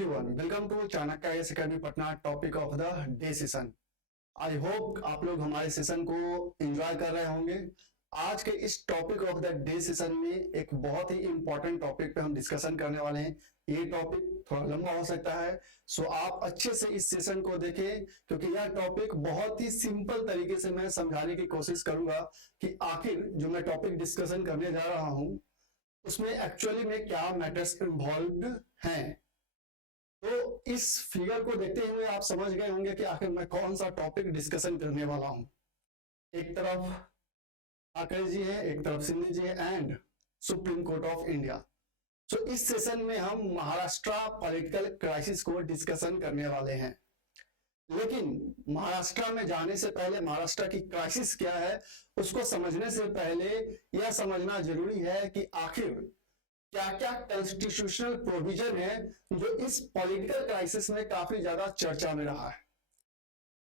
Everyone, welcome to Chanakya IAS academy Patna. Topic of the day session. I hope आप लोग हमारे session को enjoy कर रहे होंगे। आज के इस topic of the day session में एक बहुत ही इंपॉर्टेंट टॉपिक पे हम डिस्कशन करने वाले हैं। ये टॉपिक थोड़ा लंबा हो सकता है, सो आप अच्छे से इस सेशन को देखें, क्योंकि यह टॉपिक बहुत ही सिंपल तरीके से मैं समझाने की कोशिश करूंगा कि आखिर जो मैं टॉपिक डिस्कशन करने जा रहा हूं उसमें एक्चुअली में क्या मैटर्स इन्वॉल्व हैं। तो इस फिगर को देखते हुए आप समझ गए होंगे कि आखिर मैं कौन सा टॉपिक डिस्कशन करने वाला हूं। एक तरफ ठाकरे जी है, एक तरफ सिंधे जी है and Supreme Court of India. So इस सेशन में हम महाराष्ट्र पॉलिटिकल क्राइसिस को डिस्कशन करने वाले हैं। लेकिन महाराष्ट्र में जाने से पहले महाराष्ट्र की क्राइसिस क्या है उसको समझने से पहले यह समझना जरूरी है कि आखिर क्या क्या कॉन्स्टिट्यूशनल प्रोविजन है जो इस पॉलिटिकल क्राइसिस में काफी ज्यादा चर्चा में रहा है।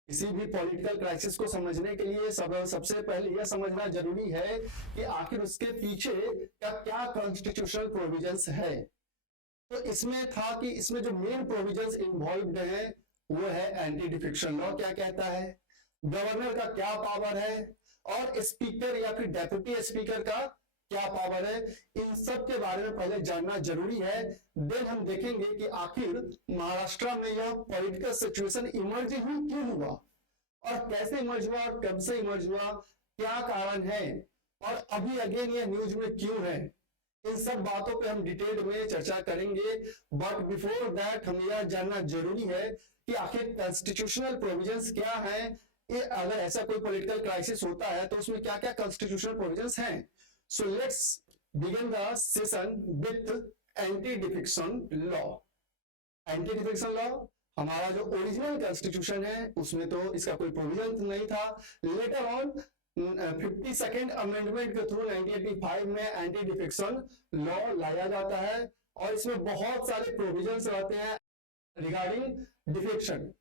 किसी भी पॉलिटिकल क्राइसिस को समझने के लिए सबसे पहले यह समझना जरूरी है कि आखिर उसके पीछे का क्या कॉन्स्टिट्यूशनल प्रोविजंस है। तो इसमें था कि इसमें जो मेन प्रोविजंस इन्वॉल्व है वो है एंटी डिफेक्शन लॉ क्या कहता है, गवर्नर का क्या पावर है, और स्पीकर या फिर डेप्यूटी स्पीकर का क्या पावर है। इन सब के बारे में पहले जानना जरूरी है। देन हम देखेंगे कि आखिर महाराष्ट्र में यह पॉलिटिकल सिचुएशन इमर्ज ही क्यों हुआ और कैसे इमर्ज हुआ और कब से इमर्ज हुआ, क्या कारण है और अभी अगेन यह न्यूज में क्यों है। इन सब बातों पे हम डिटेल में चर्चा करेंगे। बट बिफोर दैट हम यह जानना जरूरी है कि आखिर कॉन्स्टिट्यूशनल प्रोविजंस क्या है। अगर ऐसा कोई पॉलिटिकल क्राइसिस होता है तो उसमें क्या क्या कॉन्स्टिट्यूशनल प्रोविजंस हैं। So let's begin the session with anti-defection law. Anti-defection law हमारा जो ओरिजिनल कॉन्स्टिट्यूशन है उसमें तो इसका कोई प्रोविजन नहीं था। लेटर ऑन 52nd अमेंडमेंट के थ्रू 1985 में एंटी डिफेक्शन लॉ लाया जाता है और इसमें बहुत सारे प्रोविजंस रहते हैं रिगार्डिंग डिफेक्शन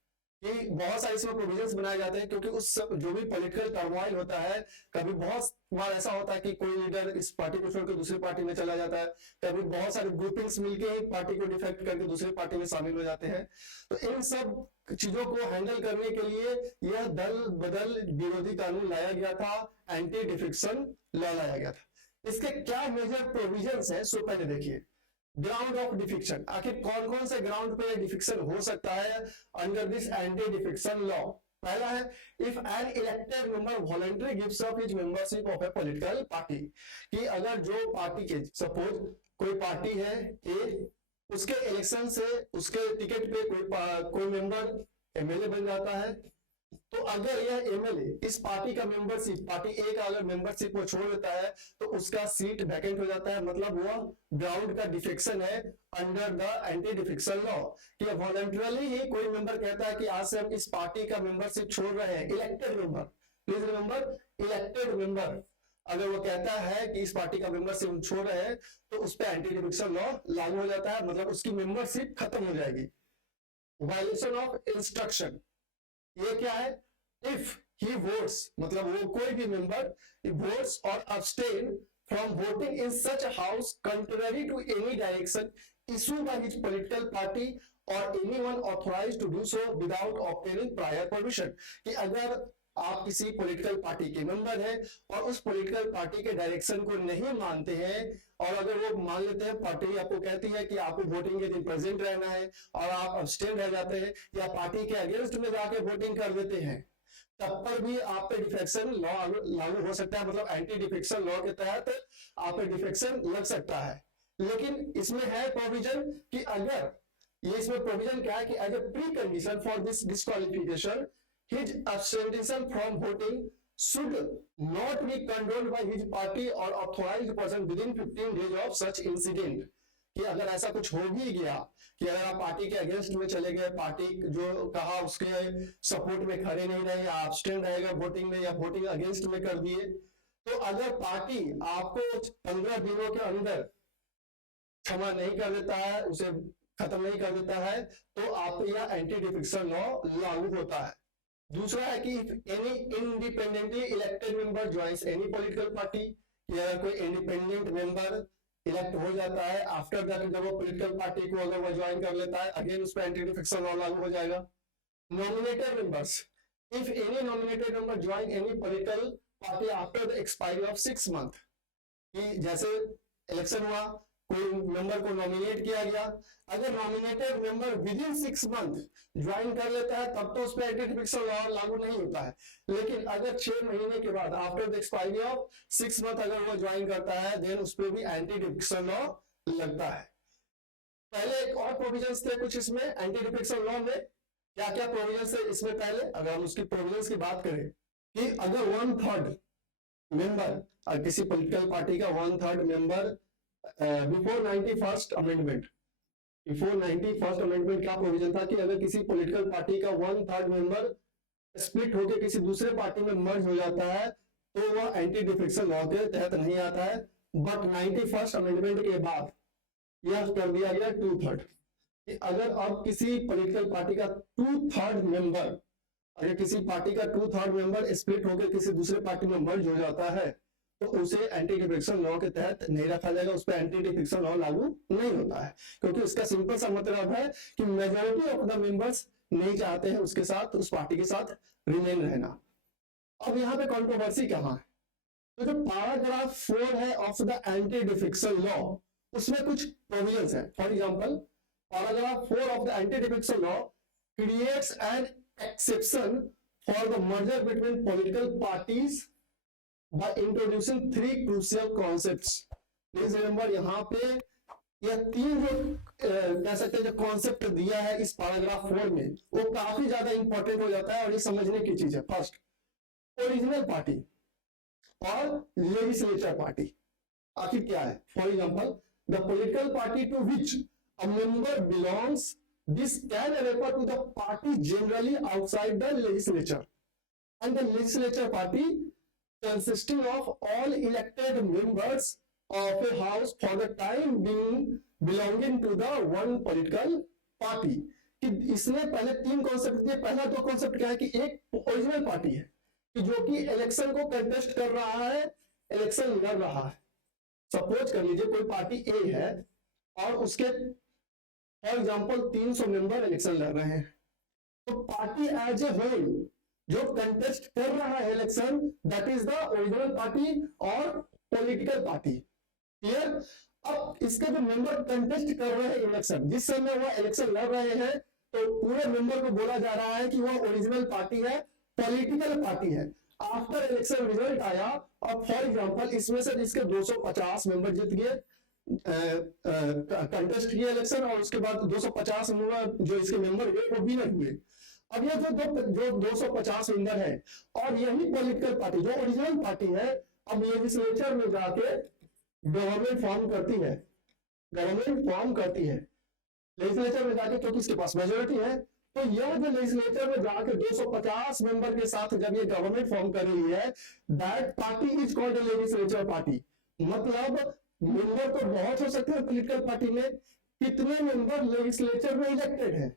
कि बहुत सारे इसमें प्रोविजंस बनाए जाते हैं, क्योंकि उस जो भी पॉलिटिकल टर्मोइल होता है कभी बहुत बार ऐसा होता है कि कोई लीडर इस पार्टी को छोड़कर दूसरी पार्टी में चला जाता है, कभी बहुत सारे ग्रुपिंग्स मिलके एक पार्टी को डिफेक्ट करके दूसरी पार्टी में शामिल हो जाते हैं। तो इन सब चीजों को हैंडल करने के लिए यह दल बदल विरोधी कानून लाया गया था, एंटी डिफेक्शन लॉ लाया गया था। इसके क्या मेजर प्रोविजंस है सो पहले देखिए। ग्राउंड ऑफ डिफेक्शन, आखिर कौन कौन से ग्राउंड पे डिफेक्शन हो सकता है under this anti defection law. पहला है if an elected member voluntary gives up his membership of A political party, कि अगर जो पार्टी के सपोज कोई पार्टी है ए, उसके इलेक्शन से उसके टिकट पे कोई मेंबर एमएलए बन जाता है, तो अगर यह एमएलए इस पार्टी का मेंबरशिप पार्टी ए का अगर मेंबरशिप को छोड़ देता है तो उसका सीट वैकेंट हो जाता है, मतलब वह ग्राउंड का डिफेक्शन है under the anti defection law. कि वॉलंटरली ही कोई मेंबर कहता है कि आज से हम इस पार्टी का मेंबरशिप छोड़ रहे हैं, elected member, please remember elected member, अगर वो कहता है कि इस पार्टी का मेंबरशिप छोड़ रहे हैं तो उस पर एंटी डिफेक्शन लॉ लागू हो जाता है, मतलब उसकी मेंबरशिप खत्म हो जाएगी। वायलेशन ऑफ इंस्ट्रक्शन, ये क्या है, इफ ही वोट्स, मतलब वो कोई भी member votes or abstain from voting in such house contrary to any direction issue by his political party or anyone authorised to do so without obtaining prior permission, कि अगर आप किसी political party के member हैं और उस political party के direction को नहीं मानते हैं और अगर वो मान लेते हैं, पार्टी आपको कहती है कि आपको वोटिंग के दिन प्रेजेंट रहना है और आप अब्सटेन रह जाते हैं या पार्टी के अगेंस्ट में जाके वोटिंग कर देते हैं, तब पर भी आप पे डिफेक्शन लॉ लागू हो सकता है, मतलब एंटी डिफेक्शन लॉ के तहत आप पे डिफेक्शन लग सकता है। लेकिन इसमें है प्रोविजन कि अगर ये इसमें प्रोविजन क्या है कि as a pre condition for this disqualification his abstention from voting should not be condoned by his party or authorized person within 15 days of such incident, कि अगर ऐसा कुछ हो भी गया कि अगर आप पार्टी के अगेंस्ट में चले गए, पार्टी जो कहा उसके सपोर्ट में खड़े नहीं रहे या एब्सटेन रहेगा वोटिंग में या वोटिंग अगेंस्ट में कर दिए, तो अगर पार्टी आपको 15 दिनों के अंदर क्षमा नहीं कर देता है, उसे खत्म नहीं कर देता है, तो आप पे यह एंटी डिफेक्शन लॉ लागू होता है। दूसरा है कि any independently elected member joins any political party, या कोई इंडिपेंडेंट मेंबर इलेक्ट हो जाता है, आफ्टर दैट जब वो पॉलिटिकल पार्टी को अगर वो ज्वाइन कर लेता है, अगेन उस पर एंटी डिफेक्शन लॉ लागू हो जाएगा। Nominated members, if any nominated member join any political party after the expiry of 6 month, कि जैसे इलेक्शन हुआ, कोई मेंबर को नॉमिनेट किया गया, अगर nominated member with in 6 month join कर लेता है तब तो उस पर एंटी डिफेक्शन लॉ लागू नहीं होता है। लेकिन अगर 6 महीने के बाद after the expiry of 6 month अगर वो ज्वाइन करता है, देन उस पर भी एंटी डिफेक्शन लॉ लगता है। पहले एक और प्रोविजंस थे कुछ इसमें एंटी डिफेक्शन लॉ में, क्या क्या प्रोविजंस है इसमें? पहले अगर हम उसकी प्रोविजंस की बात करें कि अगर 1/3 मेंबर, किसी पॉलिटिकल पार्टी का 1/3 member before 91st amendment, before 91st amendment क्या प्रोविजन था कि अगर किसी पॉलिटिकल पार्टी का 1/3 मेंबर स्प्लिट होकर किसी दूसरे पार्टी में मर्ज हो जाता है तो वह एंटी डिफेक्शन लॉ के तहत नहीं आता है। बट 91st अमेंडमेंट के बाद यह कर दिया गया 2/3, अगर अब किसी पॉलिटिकल पार्टी का 2/3 मेंबर, अगर किसी पार्टी का 2/3 मेंबर स्प्लिट होकर किसी दूसरे पार्टी में मर्ज हो जाता है तो उसे एंटी डिफेक्शन लॉ के तहत नहीं रखा जाएगा, उस पर एंटी डिफेक्शन लॉ लागू नहीं होता है, क्योंकि उसका सिंपल सा मतलब है कि मेजॉरिटी ऑफ द मेंबर्स नहीं चाहते हैं उसके साथ, उस पार्टी के साथ रिमेन रहना। अब यहाँ पे कंट्रोवर्सी कहाँ है? तो जो पैराग्राफ 4 है of the anti defection law, उसमें कुछ प्रोविजंस है। For example, paragraph 4 of the anti defection law creates an exception for the merger between political parties by introducing 3 crucial concepts. Please remember, यहाँ पे यह 3 जो कह सकते हैं जो कॉन्सेप्ट दिया है इस पैराग्राफ 4 में, वो काफी ज्यादा इंपॉर्टेंट हो जाता है और ये समझने की चीज है। फर्स्ट, ओरिजिनल पार्टी और लेजिस्लेचर पार्टी आखिर क्या है? For example, the political party to which a member belongs, this can refer to the party generally outside the legislature, and the legislature party consisting of all elected members of a house for the time being belonging to the one political party। कि इसने पहले 3 concept दिए। पहला 2 concept क्या है कि एक original party है कि जो कि इलेक्शन को कंटेस्ट कर रहा है, इलेक्शन लड़ रहा है। सपोज कर लीजिए कोई पार्टी ए है और उसके फॉर एग्जाम्पल 300 मेंबर इलेक्शन लड़ रहे हैं, तो पार्टी एज ए होल जो कंटेस्ट कर रहा है election, that is the original party और पॉलिटिकल पार्टी। क्लियर? अब इसके जो मेंबर कंटेस्ट कर रहे हैं इलेक्शन, जिस समय वह इलेक्शन लड़ रहे हैं, तो पूरे मेंबर को बोला जा रहा है कि वह ओरिजिनल पार्टी है, पॉलिटिकल पार्टी है। आफ्टर इलेक्शन रिजल्ट आया और फॉर एग्जाम्पल इसमें से इसके 250 मेंबर जीत गए, कंटेस्ट किया इलेक्शन, और उसके बाद 250 मेंबर जो इसके मेंबर हुए वो विनर हुए। अब ये जो 250 मेंबर है और यही पॉलिटिकल पार्टी जो ओरिजिनल पार्टी है, अब लेजिस्लेचर में जाके गवर्नमेंट फॉर्म करती है, लेजिस्लेचर में जाके, क्योंकि इसके पास मेजोरिटी है। तो यह जो लेजिस्लेचर में जाके 250 मेंबर के साथ जब ये गवर्नमेंट फॉर्म कर रही है, that party is called legislature party. मतलब मेंबर तो बहुत हो सकते हैं पॉलिटिकल पार्टी में, कितने मेंबर लेजिस्लेचर में इलेक्टेड हैं,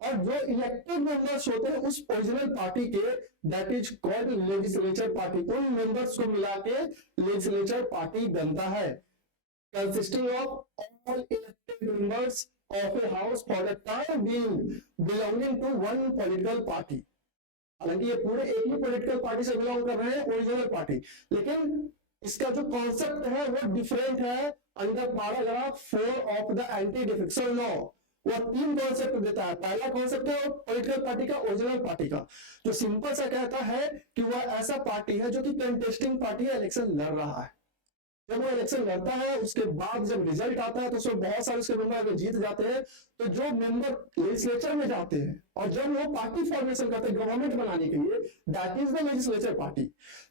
और जो इलेक्टेड मेंबर्स होते हैं उस ओरिजिनल पार्टी के, that is called legislature party. उन मेंबर्स को मिला के लेजिस्लेचर पार्टी बनता है, consisting of all elected members of a house for the time being belonging to one political party. हालांकि ये पूरे एक ही पॉलिटिकल पार्टी से बिलोंग कर रहे हैं, ओरिजिनल पार्टी, लेकिन इसका जो कॉन्सेप्ट है वो डिफरेंट है। Under paragraph 4 of the anti defection law वो 3 कॉन्सेप्ट देता है। पहला कॉन्सेप्ट है पॉलिटिकल पार्टी का, ओरिजिनल पार्टी का, जो सिंपल सा कहता है कि वह ऐसा पार्टी है जो कि कंटेस्टिंग पार्टी है, इलेक्शन लड़ रहा है। जब वो इलेक्शन लड़ता है उसके बाद जब रिजल्ट आता है तो उसमें बहुत सारे उसके मेंबर अगर जीत जाते हैं, तो जो मेंबर लेजिस्लेचर में जाते हैं और जब वो पार्टी फॉर्मेशन करते हैं गवर्नमेंट बनाने के लिए, that is the legislature party.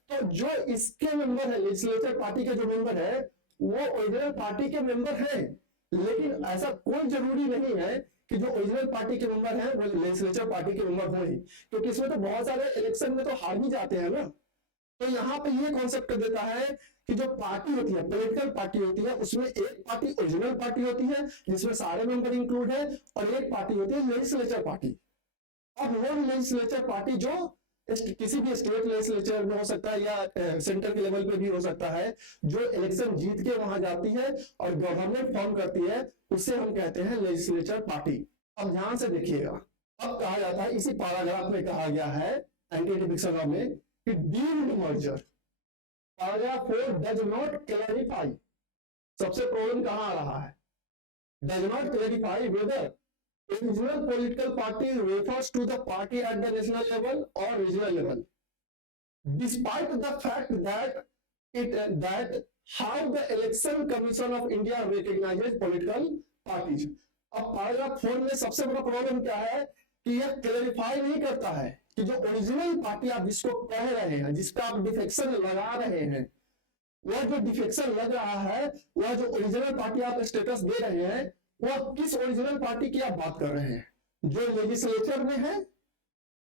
तो जो इसके मेंबर है, लेजिस्लेचर पार्टी के जो मेंबर है वो ओरिजिनल पार्टी के मेंबर है, लेकिन ऐसा कोई जरूरी नहीं है कि जो ओरिजिनल पार्टी के मेंबर हैं वो लेजिस्लेचर पार्टी के मेंबर हों, क्योंकि इसमें तो बहुत सारे इलेक्शन में तो हार भी जाते हैं ना। तो यहाँ पे ये कॉन्सेप्ट देता है कि जो पार्टी होती है, पॉलिटिकल पार्टी होती है, उसमें एक पार्टी ओरिजिनल पार्टी होती है जिसमें सारे मेंबर इंक्लूड है, और एक पार्टी होती है लेजिस्लेचर पार्टी। अब वो लेजिस्लेचर पार्टी जो किसी भी स्टेट लेजिस्लेचर में हो सकता है या सेंटर के लेवल पे भी हो सकता है, जो इलेक्शन जीत के वहां जाती है और गवर्नमेंट फॉर्म करती है, उसे हम कहते हैं लेजिस्लेचर पार्टी। अब ध्यान से देखिएगा, अब कहा जाता है, इसी पैराग्राफ में कहा गया है एंटी डिफिक्शन लॉ में कि deemed merger, paragraph 4 does not clarify. सबसे प्रॉब्लम कहां आ रहा है? Does not clarify whether regional political party refers to the party at the national level or regional level, despite the fact that how the election commission of India recognizes political parties। अब paragraph 4 में सबसे बड़ा problem क्या है कि यह clarify नहीं करता है कि जो ओरिजिनल पार्टी आप जिसको कह रहे हैं, जिसका आप डिफेक्शन लगा रहे हैं, वह जो डिफेक्शन लग रहा है, वह जो ओरिजिनल पार्टी आप स्टेटस दे रहे हैं, वह किस ओरिजिनल पार्टी की आप बात कर रहे हैं? जो लेजिस्लेचर में है,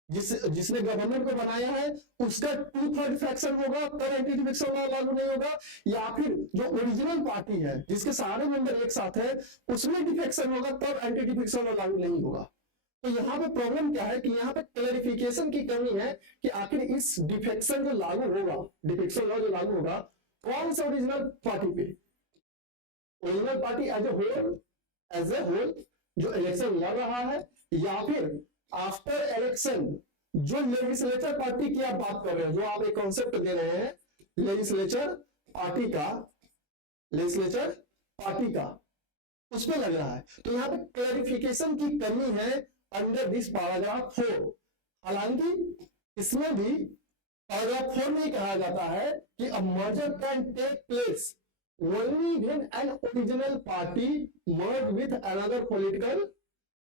जिसने गवर्नमेंट को बनाया है, उसका 2/3 फ्रैक्शन होगा तब एंटी डिफेक्शन लॉ लागू नहीं होगा, या फिर जो ओरिजिनल पार्टी है जिसके सारे मेंबर एक साथ है, उसमें डिफेक्शन होगा तब एंटी डिफेक्शन लॉ लागू नहीं होगा। तो यहाँ पे प्रॉब्लम क्या है कि यहाँ पे क्लैरिफिकेशन की कमी है कि आखिर इस डिफेक्शन जो लागू होगा, डिफेक्शन लॉ जो लागू होगा, कौन से ओरिजिनल पार्टी पे? Original party as a whole जो इलेक्शन लड़ रहा है, या फिर आफ्टर इलेक्शन जो लेजिस्लेचर पार्टी की आप बात कर रहे हैं, जो आप एक कॉन्सेप्ट दे रहे हैं लेजिस्लेचर पार्टी का, लेजिस्लेचर पार्टी का, उसमें लग रहा है। तो यहाँ पे क्लैरिफिकेशन की कमी है अंडर दिस पैराग्राफ 4। हालांकि इसमें भी पैराग्राफ 4 में कहा जाता है कि a merger can take place only when an original party merge with another political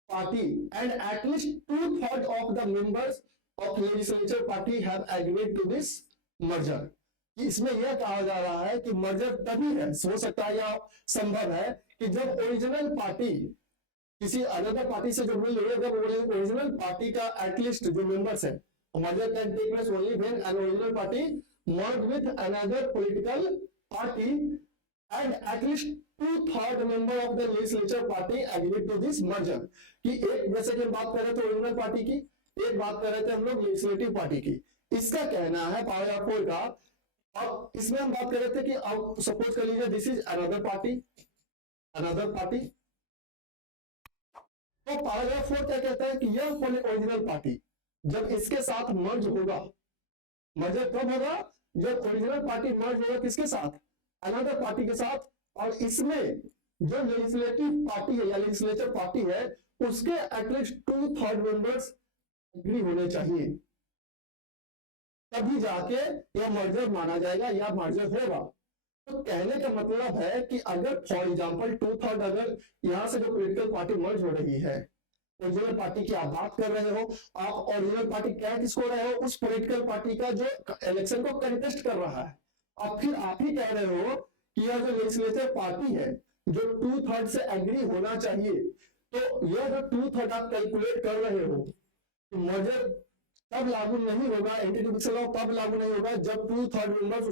party and at least 2/3 of the members of legislature party have agreed to this merger। इसमें यह कहा जा रहा है कि मर्जर तभी है, हो सकता है या संभव है कि जब ओरिजिनल पार्टी किसी अनदर पार्टी से जो मिल रही है, जब ओरिजिनल पार्टी का एटलीस्ट जो मेंबर्स है, merger can take place only when an original party merge with another political party and at least 2/3 member of the legislature party agreed to this merger। कि एक, जैसे कि हम बात कर रहे थे ओरिजिनल पार्टी की, एक बात कर रहे थे हम लोग लेजिस्लेटिव पार्टी की। इसका कहना है पैराग्राफ 4 का, अब इसमें हम बात कर रहे थे कि अब सपोज कर लीजिए this is another party, another party. तो पैराग्राफ 4 क्या कहता है कि यह ओरिजिनल पार्टी जब इसके साथ मर्ज होगा, मर्जर कब होगा? जब ओरिजिनल पार्टी मर्ज होगा किसके साथ? अनदर पार्टी के साथ, और इसमें जो लेजिस्लेटिव पार्टी है या लेजिस्लेचर पार्टी है, उसके एटलीस्ट 2/3 मेंबर्स एग्री होने चाहिए, तभी जाके यह मर्जर माना जाएगा या मर्जर होगा। तो कहने का मतलब है कि अगर फॉर एग्जांपल 2/3 अगर यहां से जो पॉलिटिकल पार्टी मर्ज हो रही है, ओरिजिनल पार्टी की आप बात कर रहे हो, आप ओरिजिनल पार्टी कह किसको रहे हो? उस पॉलिटिकल पार्टी का जो इलेक्शन को कंटेस्ट कर रहा है। अब फिर आप ही कह रहे हो कि यह जो लेजिस्लेचर पार्टी है जो 2/3 से एग्री होना चाहिए, तो यह जो 2/3 आप कैलकुलेट कर रहे हो, तो मर्जर तब लागू नहीं होगा, एंटी डिफिक्शन लॉ तब लागू नहीं होगा जब 2/3 मेंबर्स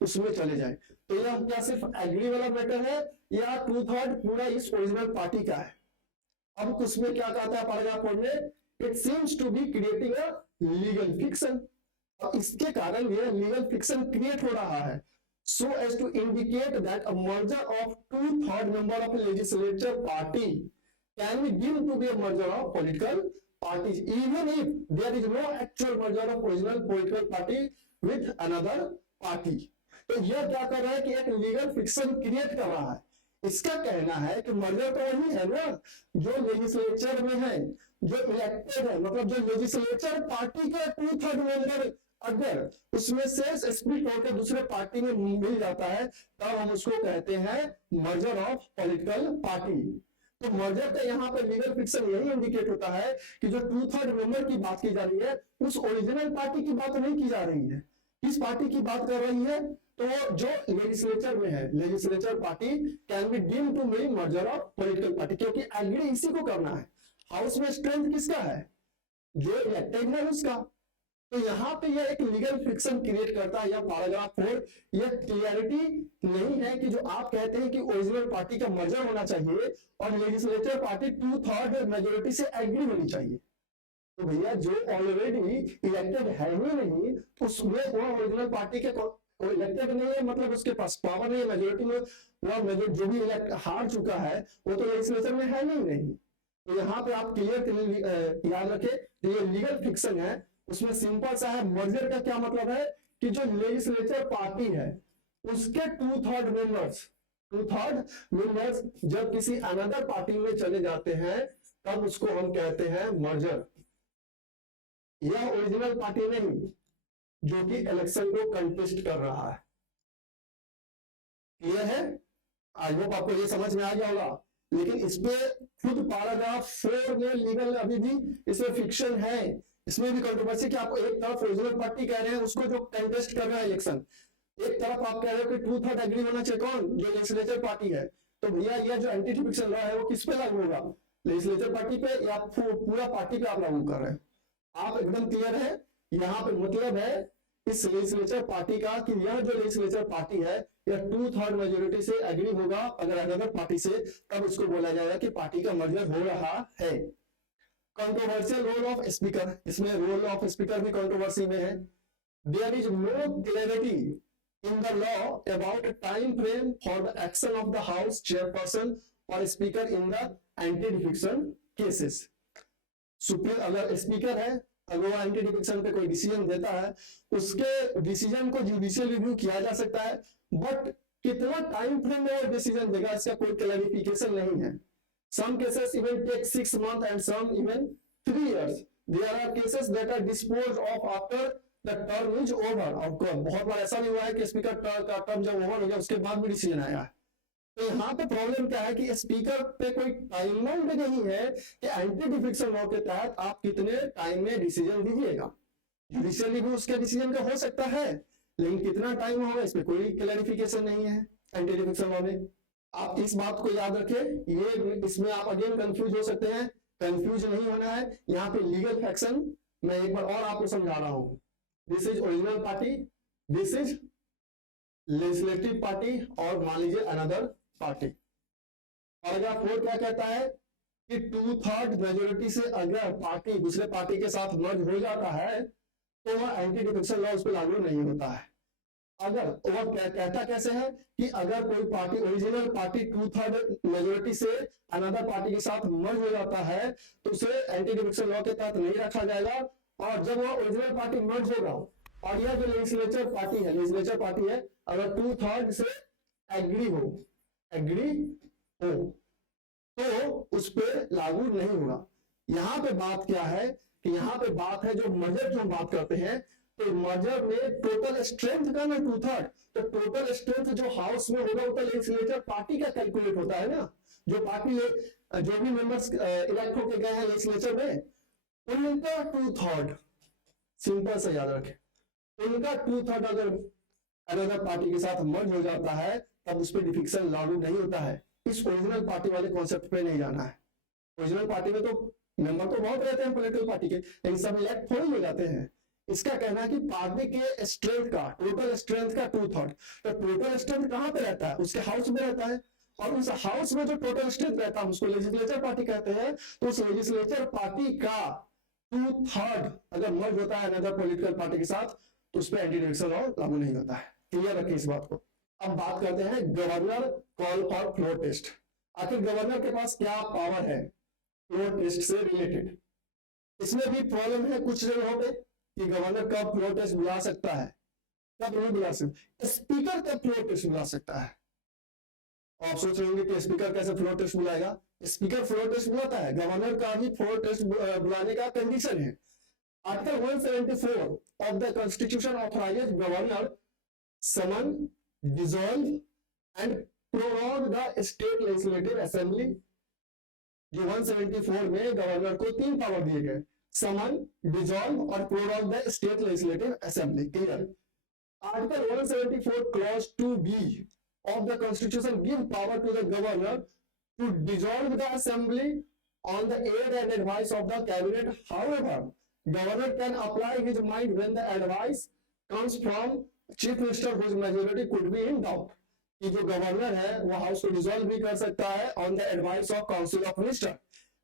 उसमें चले जाए। तो यह क्या सिर्फ एग्री वाला मैटर है या 2/3 पूरा इस ओरिजिनल पार्टी का है? अब उसमें क्या कहता है पैराग्राफ 4 में? It seems to be creating a legal fiction. इसके कारण यह लीगल फिक्शन क्रिएट हो रहा है, so as to indicate that a merger of 2/3 member of a legislature party can be deemed to be a merger of political parties even if there is no actual merger of original political party with another party। तो यह क्या कर रहा है कि एक legal fiction create कर रहा है। इसका कहना है कि मर्जर तो वही है ना जो लेजिस्लेचर में है, जो इलेक्टेड है, मतलब जो लेजिस्लेचर पार्टी का 2/3 मेंबर अगर उसमें से स्प्लिट होकर दूसरे पार्टी में मिल जाता है, तब हम उसको कहते हैं मर्जर ऑफ पॉलिटिकल पार्टी। तो मर्जर का यहाँ पे लीगल फिक्शन यही इंडिकेट होता है कि जो 2/3 मेंबर की बात की जा रही है, उस ओरिजिनल पार्टी की बात नहीं की जा रही है। किस पार्टी की बात कर रही है? तो जो लेजिस्लेचर में है, legislature party can be deemed to be merger of political party, क्योंकि एग्री इसी को करना है। हाउस में स्ट्रेंथ किसका है? जो इलेक्टेड है उसका। तो यहाँ पे यह एक लीगल फिक्शन क्रिएट करता है। यह पैराग्राफ 4 यह क्लियरिटी नहीं है कि जो आप कहते हैं कि ओरिजिनल पार्टी का मर्जर होना चाहिए और लेजिस्लेचर पार्टी 2/3 मेजोरिटी से एग्री होनी चाहिए। तो भैया जो ऑलरेडी इलेक्टेड है ही नहीं, उसमें वो ओरिजिनल पार्टी के कोई इलेक्टेड नहीं है, मतलब उसके पास पावर नहीं है मेजोरिटी में, वो मेजोरिटी जो भी हार चुका है वो तो लेजिस्लेचर में है नहीं। तो यहाँ पे आप क्लियर याद रखें, ये लीगल फिक्शन है, उसमें सिंपल सा है। मर्जर का क्या मतलब है कि जो लेजिस्लेचर पार्टी है उसके 2/3 मेंबर्स जब किसी अनदर पार्टी में चले जाते हैं तब उसको हम कहते हैं मर्जर। यह ओरिजिनल पार्टी नहीं जो कि इलेक्शन को कंटेस्ट कर रहा है। क्लियर है? आई होप आपको ये समझ में आ गया होगा। लेकिन इस पे खुद पैराग्राफ 4 में लीगल अभी भी इसमें फिक्शन है, इसमें भी कंट्रोवर्सी कि आपको एक तरफ ओरिजिनल पार्टी कह रहे हैं उसको जो कंटेस्ट कर रहा है इलेक्शन, एक तरफ आप कह रहे हो कि 2/3 एग्री होना चाहिए, कौन? जो लेजिस्लेचर पार्टी है। तो भैया यह जो एंटी फिक्शन लॉ है वो किस पे लागू होगा? लेजिस्लेचर पार्टी पे या पूरा पार्टी पे आप लागू कर रहे हैं? आप एकदम क्लियर है? यहाँ पे मतलब है इस लेजिस्लेचर पार्टी का कि यह जो लेजिस्लेचर पार्टी है यह 2/3 मेजोरिटी से एग्री होगा अगर अनदर पार्टी से, तब उसको बोला जाएगा कि पार्टी का मर्जर हो रहा है। कंट्रोवर्शियल रोल ऑफ स्पीकर, इसमें रोल ऑफ स्पीकर भी कंट्रोवर्सी में है। There is no clarity in the law about time frame for the action of the house chairperson or speaker in the anti-defection cases. Supreme अगर speaker है, अगर वो anti defection पे कोई decision देता है, उसके डिसीजन को जुडिशियल रिव्यू किया जा सकता है, बट कितना टाइम फ्रेम में वो डिसीजन देगा इसका कोई क्लैरिफिकेशन नहीं है। Some cases even take 6 months and some even 3 years. There are cases that are disposed of after the term is over. और बहुत बार ऐसा भी हुआ है कि स्पीकर का टर्म जब ओवर हो गया उसके बाद भी डिसीजन आया है। तो यहाँ पे प्रॉब्लम क्या है कि स्पीकर पे कोई टाइम बाउंड नहीं है कि एंटी डिफेक्शन लॉ के तहत आप कितने टाइम में डिसीजन दीजिएगा। जुडिशियल रिव्यू उसके डिसीजन का हो सकता है, लेकिन कितना टाइम होगा इस पे कोई क्लैरिफिकेशन नहीं है एंटी डिफेक्शन लॉ में। आप इस बात को याद रखें, ये इसमें आप अगेन कंफ्यूज हो सकते हैं, कंफ्यूज नहीं होना है। यहाँ पे लीगल फैक्शन मैं एक बार और आपको समझा रहा हूं। This is original party, this is legislative party और मान लीजिए अनदर पार्टी। पैराग्राफ 4 क्या कहता है कि 2/3 मेजोरिटी से अगर पार्टी दूसरे पार्टी के साथ मर्ज हो जाता है तो वह एंटी डिफेक्शन लॉ उस पर लागू नहीं होता है। अगर वह कहता कैसे है कि अगर कोई पार्टी ओरिजिनल पार्टी 2/3 मेजोरिटी से अनदर पार्टी के साथ मर्ज हो जाता है तो उसे एंटी डिफेक्शन लॉ के तहत नहीं रखा जाएगा, और जब वह ओरिजिनल पार्टी मर्ज होगा और यह जो लेजिस्लेचर पार्टी है अगर 2/3 से एग्री हो तो उस पर लागू नहीं होगा। यहां पे बात क्या है कि यहाँ पे बात है जो मर्जर की हम बात करते हैं, तो मर्जर में टोटल स्ट्रेंथ का ना 2/3, तो टोटल स्ट्रेंथ जो हाउस में होगा वो तो लेजिस्लेचर पार्टी का कैलकुलेट होता है ना। जो पार्टी जो भी मेंबर्स इलेक्ट होके गए हैं लेजिस्लेचर में उनका 2/3, सिंपल से याद रखें, उनका 2/3 अगर अनदर पार्टी के साथ मर्ज हो जाता है तब उस पर डिफिक्शन लागू नहीं होता है। इस ओरिजिनल पार्टी वाले कॉन्सेप्ट पे नहीं जाना है। ओरिजिनल पार्टी में तो मेंबर तो बहुत रहते हैं पॉलिटिकल पार्टी के, लेकिन सब इलेक्ट थोड़ी हो जाते हैं। इसका कहना है कि पार्टी के स्ट्रेंथ का टोटल स्ट्रेंथ का 2/3, तो टोटल स्ट्रेंथ कहां पे रहता है? उसके हाउस में रहता है, और उस हाउस में जो टोटल स्ट्रेंथ रहता है उसको लेजिस्लेचर पार्टी कहते हैं। तो उस लेजिस्लेचर पार्टी का 2/3 अगर मर्ज होता है अनदर पॉलिटिकल पार्टी के साथ तो उस पर एंटी डिफेक्शन लॉ लागू नहीं होता है। क्लियर रखें इस बात को। अब बात करते हैं governor call for floor test. आखिर गवर्नर के पास क्या पावर है फ्लोर टेस्ट से रिलेटेड? इसमें भी प्रॉब्लम है कुछ जगहों पे कि गवर्नर कब फ्लोर टेस्ट बुला सकता है, कब नहीं बुला सकता। स्पीकर कब फ्लोर टेस्ट बुला सकता है? आप सोच रहे होंगे कि स्पीकर कैसे फ्लोर टेस्ट बुलाएगा? स्पीकर फ्लोर टेस्ट बुलाता है, गवर्नर का भी फ्लोर टेस्ट बुलाने का कंडीशन है। Article 174 of the Constitution authorises governor summon, dissolve and prorogue the state legislative assembly. जो 174 में गवर्नर को 3 पावर दिए गए, समन, डिसॉल्व और prorogue the state legislative assembly. Clear? Article 174 clause 2B of the constitution give power to the governor to dissolve the assembly on the aid and advice of the cabinet. However, governor can apply his mind when the advice comes from chief minister whose majority could be in doubt. कि जो governor है वो house को dissolve भी कर सकता है on the advice of council of minister,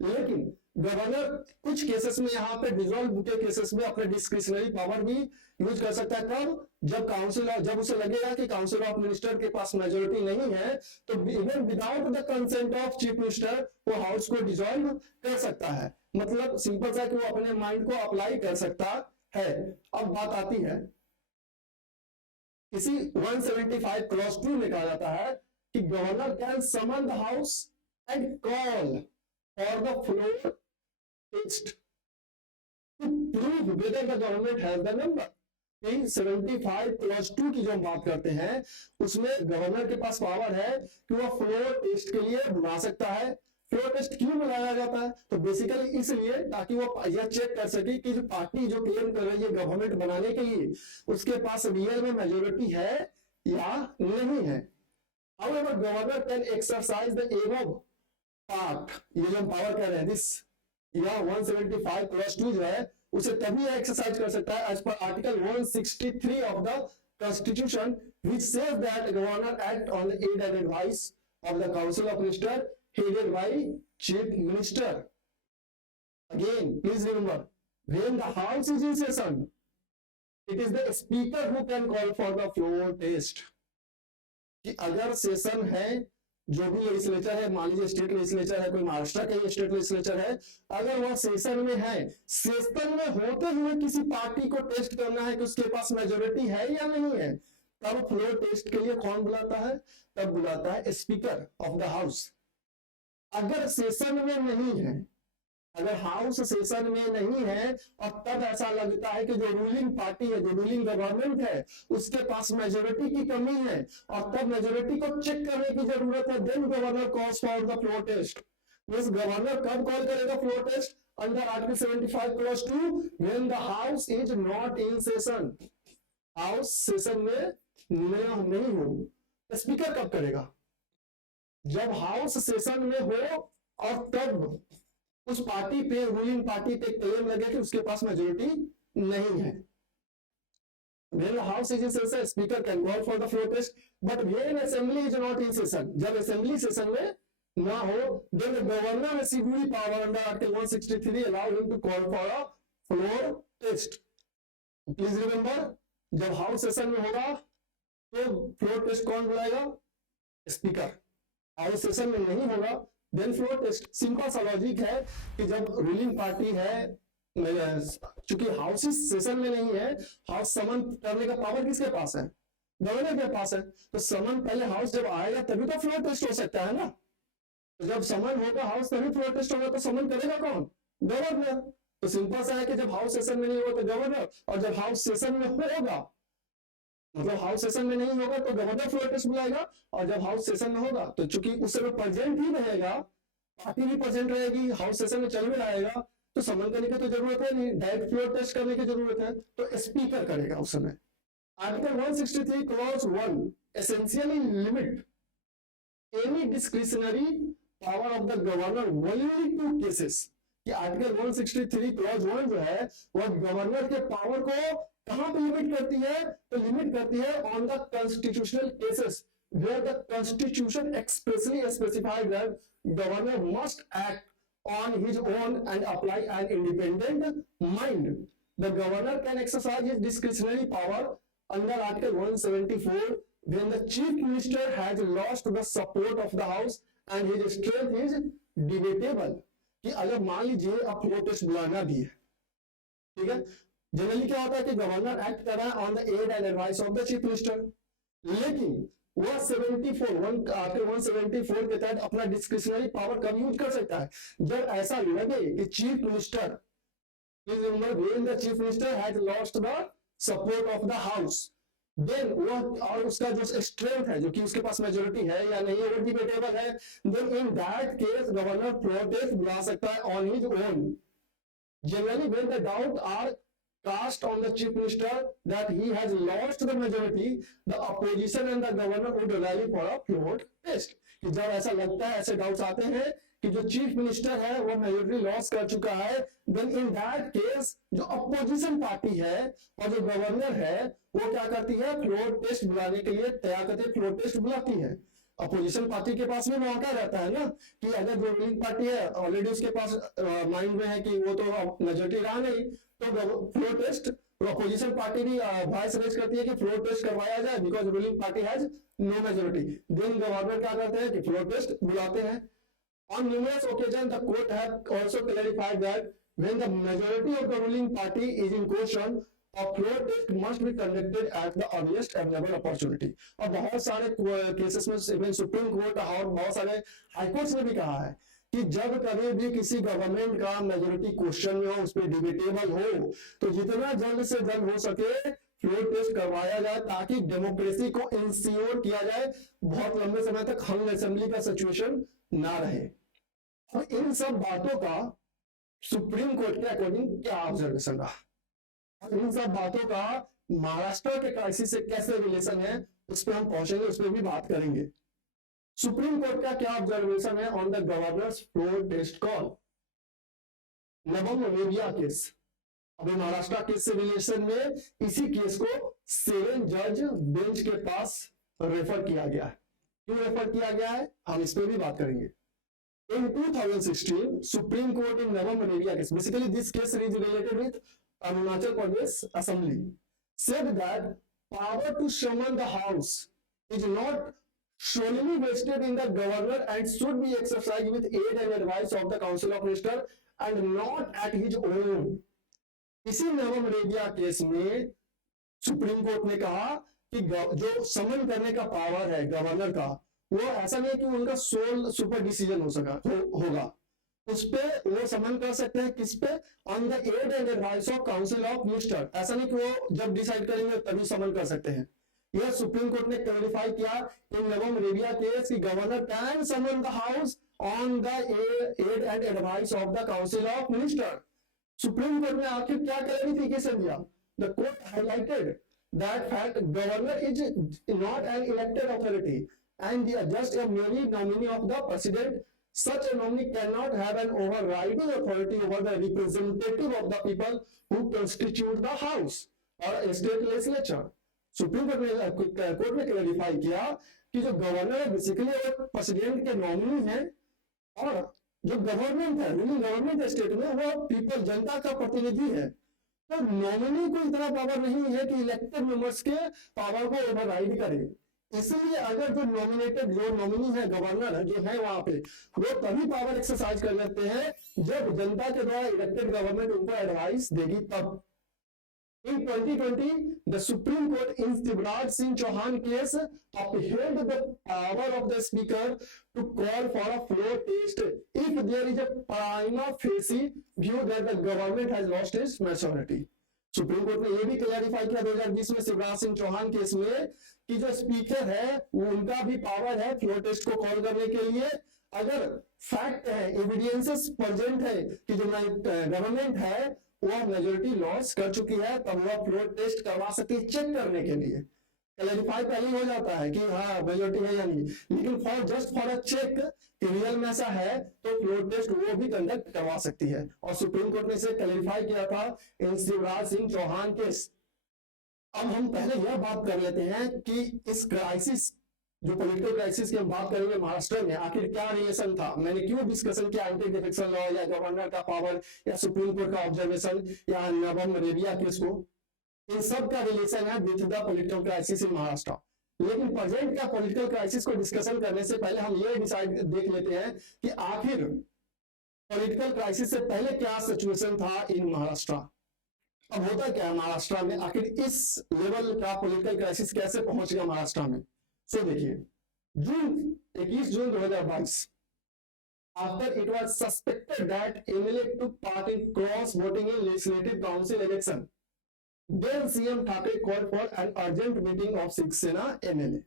लेकिन गवर्नर कुछ केसेस में यहाँ पे डिसॉल्व के केसेस में अपने डिस्क्रिशनरी पावर भी यूज कर सकता है। कब? जब उसे लगेगा कि काउंसिल ऑफ मिनिस्टर के पास मेजोरिटी नहीं है, तो even without the consent of chief minister वो हाउस को डिसॉल्व कर सकता है। मतलब सिंपल सा कि वो अपने माइंड को अप्लाई कर सकता है। अब बात आती है इसी 175 क्लॉज 2 में कहा जाता है कि governor can summon the house and call for the floor test to prove whether the government has the number। 75 clause 2 की जो हम बात करते हैं उसमें गवर्नर के पास पावर है कि वह फ्लोर टेस्ट के लिए बुला सकता है। फ्लोर टेस्ट क्यों बुलाया जाता है? तो बेसिकली इसलिए ताकि वो यह चेक कर सके कि जो पार्टी जो क्लेम कर रही है गवर्नमेंट बनाने के लिए उसके पास रियल में मेजोरिटी है या नहीं है। However, governor can exercise the above part, ये जो हम पावर कह रहे हैं दिस या 175 क्लॉज 2 जो है उसे तभी एक्सरसाइज कर सकता है as per article 163 of the constitution which says that governor act on the aid and advice of the council of minister headed by chief minister। Again, please remember, when the house is in session, it is the speaker who can call for the floor test। कि अगर session है, जो भी legislature है, मान लीजिए state legislature है, कोई महाराष्ट्र का स्टेट लेजिस्लेचर है, अगर वह सेशन में है, सेशन में होते हुए किसी पार्टी को टेस्ट करना है कि उसके पास मेजोरिटी है या नहीं है, तब फ्लोर टेस्ट के लिए कौन बुलाता है? तब बुलाता है स्पीकर ऑफ द हाउस। अगर सेशन में नहीं है, अगर हाउस सेशन में नहीं है और तब ऐसा लगता है कि जो रूलिंग पार्टी है, जो रूलिंग गवर्नमेंट है, उसके पास मेजोरिटी की कमी है और तब मेजोरिटी को चेक करने की जरूरत है, then governor calls for the floor test. Means governor कब कॉल करेगा floor test? Under article 75 clause 2 when the house is not in session. House session में नहीं हो। स्पीकर कब करेगा? जब हाउस सेशन में हो और तब उस पार्टी पे, रूलिंग पार्टी पे क्लेम लगे कि उसके पास मेजोरिटी नहीं है। When the house is in session, speaker can call for the floor test, but when assembly is not in session, जब assembly सेशन में ना हो, then the governor has the power under article 163 allow him to call for a floor test। Please remember, जब house session में होगा तो floor test कौन बुलाएगा? Speaker. House session में नहीं होगा देन फ्लोर टेस्ट। सिंपल सा लॉजिक है कि जब रूलिंग पार्टी है, चूंकि हाउस सेशन में नहीं है, हाउस समन करने का पावर किसके पास है? गवर्नर के पास है। तो समन पहले हाउस जब आएगा तभी तो फ्लोर टेस्ट हो सकता है ना। तो जब समन होगा हाउस तभी फ्लोर टेस्ट होगा, तो समन करेगा कौन? गवर्नर। तो सिंपल सा है कि जब हाउस सेशन में नहीं होगा तो गवर्नर, और जब हाउस सेशन में होगा, मतलब हाउस सेशन में नहीं होगा तो गवर्नर फ्लोर टेस्ट बुलाएगा, और जब हाउस सेशन में होगा तो चूंकि उस समय प्रेजेंट ही रहेगा, पार्टी भी प्रेजेंट रहेगी, हाउस सेशन में चल भी रहेगा, तो समन करने की तो जरूरत है नहीं, डायरेक्ट फ्लोर टेस्ट करने की जरूरत है, तो स्पीकर करेगा उस समय। Article 163 clause 1 essentially limit any discretionary power of the governor only to cases. कि आर्टिकल 163 क्लॉज 1 जो है वह गवर्नर के पावर को कहां पे लिमिट करती है? तो लिमिट करती है on the constitutional cases where the constitution expressly specified that governor must act on his own and apply an independent mind। The governor can exercise his discretionary power under article 174 when the chief minister has lost the support of the house and his strength is debatable। कि अगर मान लीजिए आप floor test बुलाना भी है, ठीक है, जनरली क्या होता है कि गवर्नर एक्ट कर रहा है on the aid and advice of the chief minister, लेकिन वह 174 के तहत अपना डिस्क्रिशनरी पावर कब यूज कर सकता है? जब ऐसा लगे कि chief minister, when the chief minister has lost the support of the house, then वह और उसका जो स्ट्रेंथ है, जो कि उसके पास मेजोरिटी है या नहीं है, वो डिबेटेबल है, then in that case governor floor test बुला सकता है on his own. Generally when the doubt are cast on the chief minister that he has lost the majority, the opposition and the governor would rally for a floor test। कि जब ऐसा लगता है, ऐसे doubts आते हैं कि जो चीफ मिनिस्टर है वो मेजोरिटी लॉस कर चुका है, देन इन दैट केस जो अपोजिशन पार्टी है और जो गवर्नर है वो क्या करती है? फ्लोर टेस्ट बुलाने के लिए तैयार करती है, फ्लोर टेस्ट बुलाती है। अपोजिशन पार्टी के पास में मौका रहता है ना कि अगर जो रूलिंग पार्टी है ऑलरेडी उसके पास माइंड में है कि वो तो मेजोरिटी रहा नहीं, तो फ्लोर टेस्ट अपोजिशन पार्टी भी वॉइस रेज करती है कि फ्लोर टेस्ट करवाया जाए because ruling party has no majority. Then governor क्या करते हैं कि फ्लोर टेस्ट बुलाते हैं। On numerous occasions, the court have also clarified that when the majority of the ruling party is in question, a floor test must be conducted at the earliest available opportunity। और बहुत सारे cases में even supreme court और बहुत सारे high courts ने भी कहा है कि जब कभी भी किसी गवर्नमेंट का मेजोरिटी क्वेश्चन में हो, उस पर डिबेटेबल हो, तो जितना जल्द से जल्द हो सके फ्लोर टेस्ट करवाया जाए ताकि डेमोक्रेसी को इंश्योर किया जाए, बहुत लंबे समय तक हंग असेंबली का सिचुएशन ना रहे। और इन सब बातों का सुप्रीम कोर्ट के अकॉर्डिंग क्या ऑब्जर्वेशन रहा और इन सब बातों का महाराष्ट्र के क्राइसिस से कैसे रिलेशन है, उस पर हम पहुंचेंगे, उस पर भी बात करेंगे। सुप्रीम कोर्ट का क्या ऑब्जर्वेशन है on the governor's floor test call. नवम रेबिया केस, अभी महाराष्ट्र केस से रिलेशन में इसी केस को 7 जज बेंच के पास रेफर किया गया है। क्यों रेफर किया गया है, हम इस पर भी बात करेंगे। In 2016, Supreme Court in Navam Rebiya case, basically this case is related with Arunachal Pradesh Assembly, said that power to summon the House is not solely vested in the governor and should be exercised with aid and advice of the Council of Ministers and not at his own। इसी नवम Rebia case में supreme court ने कहा कि जो समन करने का power है गवर्नर का, वो ऐसा नहीं कि उनका सोल सुपर डिसीजन होगा, उस पे वो समन कर सकते हैं। किस पे, on the aid and advice of council of minister. ऐसा नहीं कि वो जब डिसाइड करेंगे तभी समन कर सकते हैं। यह सुप्रीम कोर्ट ने क्लैरिफाई किया इन नवम रेबिया केस कि governor can summon the house on the aid and advice of the council of minister. Supreme court ने आखिर क्या क्लैरिफिकेशन दिया, the court highlighted that fact governor is not an elected authority and they are just a merely nominee of the president. Such a nominee cannot have an overriding authority over the representative of the people who constitute the house or state legislature। Supreme court ने clarify किया कि जो governor है basically वो president के nominee है और जो गवर्नमेंट है, रूलिंग गवर्नमेंट है स्टेट में, वो पीपल जनता का प्रतिनिधि है। तो नॉमिनी को इतना पावर नहीं है कि इलेक्टेड मेंबर्स के पावर को ओवरराइड करे। इसलिए अगर जो नॉमिनेटेड जो नॉमिनी है गवर्नर जो है वहां पे, वो तभी पावर एक्सरसाइज कर लेते हैं जब जनता के द्वारा इलेक्टेड गवर्नमेंट उनको एडवाइस देगी तब। In 2020, the Supreme Court in Shivraj Singh Chauhan case upheld the power of the speaker to call for a floor test if there is a prima facie view that the government has lost its majority। Supreme court ने यह भी clarify किया 2020 में Shivraj Singh Chauhan case में कि जो speaker है वो उनका भी पावर है फ्लोर टेस्ट को कॉल करने के लिए। अगर फैक्ट है, एविडेंसेस प्रेजेंट है कि जो गवर्नमेंट है वो मेजोरिटी लॉस कर चुकी है, तब वो फ्लोर टेस्ट करवा सकती है चेक करने के लिए। क्लैरिफाई पहले हो जाता है कि हाँ मेजोरिटी है या नहीं, लेकिन for just for a check कि रियल में ऐसा है तो फ्लोर टेस्ट वो भी कंडक्ट करवा सकती है। और सुप्रीम कोर्ट ने इसे क्लैरिफाई किया था इन शिवराज सिंह चौहान केस। अब हम पहले यह बात कर लेते हैं कि इस क्राइसिस, जो पॉलिटिकल क्राइसिस की हम बात करेंगे महाराष्ट्र में, आखिर क्या रिलेशन था। मैंने क्यों डिस्कशन किया एंटी डिफेक्शन लॉ या गवर्नर का पावर या सुप्रीम कोर्ट का ऑब्जर्वेशन या नवम रेबिया केस को, इन सब का रिलेशन है with the political crisis in Maharashtra. लेकिन प्रेजेंट का पॉलिटिकल क्राइसिस को डिस्कशन करने से पहले हम ये डिसाइड देख लेते हैं कि आखिर पॉलिटिकल क्राइसिस से पहले क्या सिचुएशन था इन महाराष्ट्र। अब होता क्या है महाराष्ट्र में, आखिर इस लेवल का पॉलिटिकल क्राइसिस कैसे पहुंच गया महाराष्ट्र में। सो देखिए, 21 जून 2022, after it was suspected that MLA took part in cross voting in legislative council election, then CM Thackeray called for an urgent meeting of Shiv Sena MLA.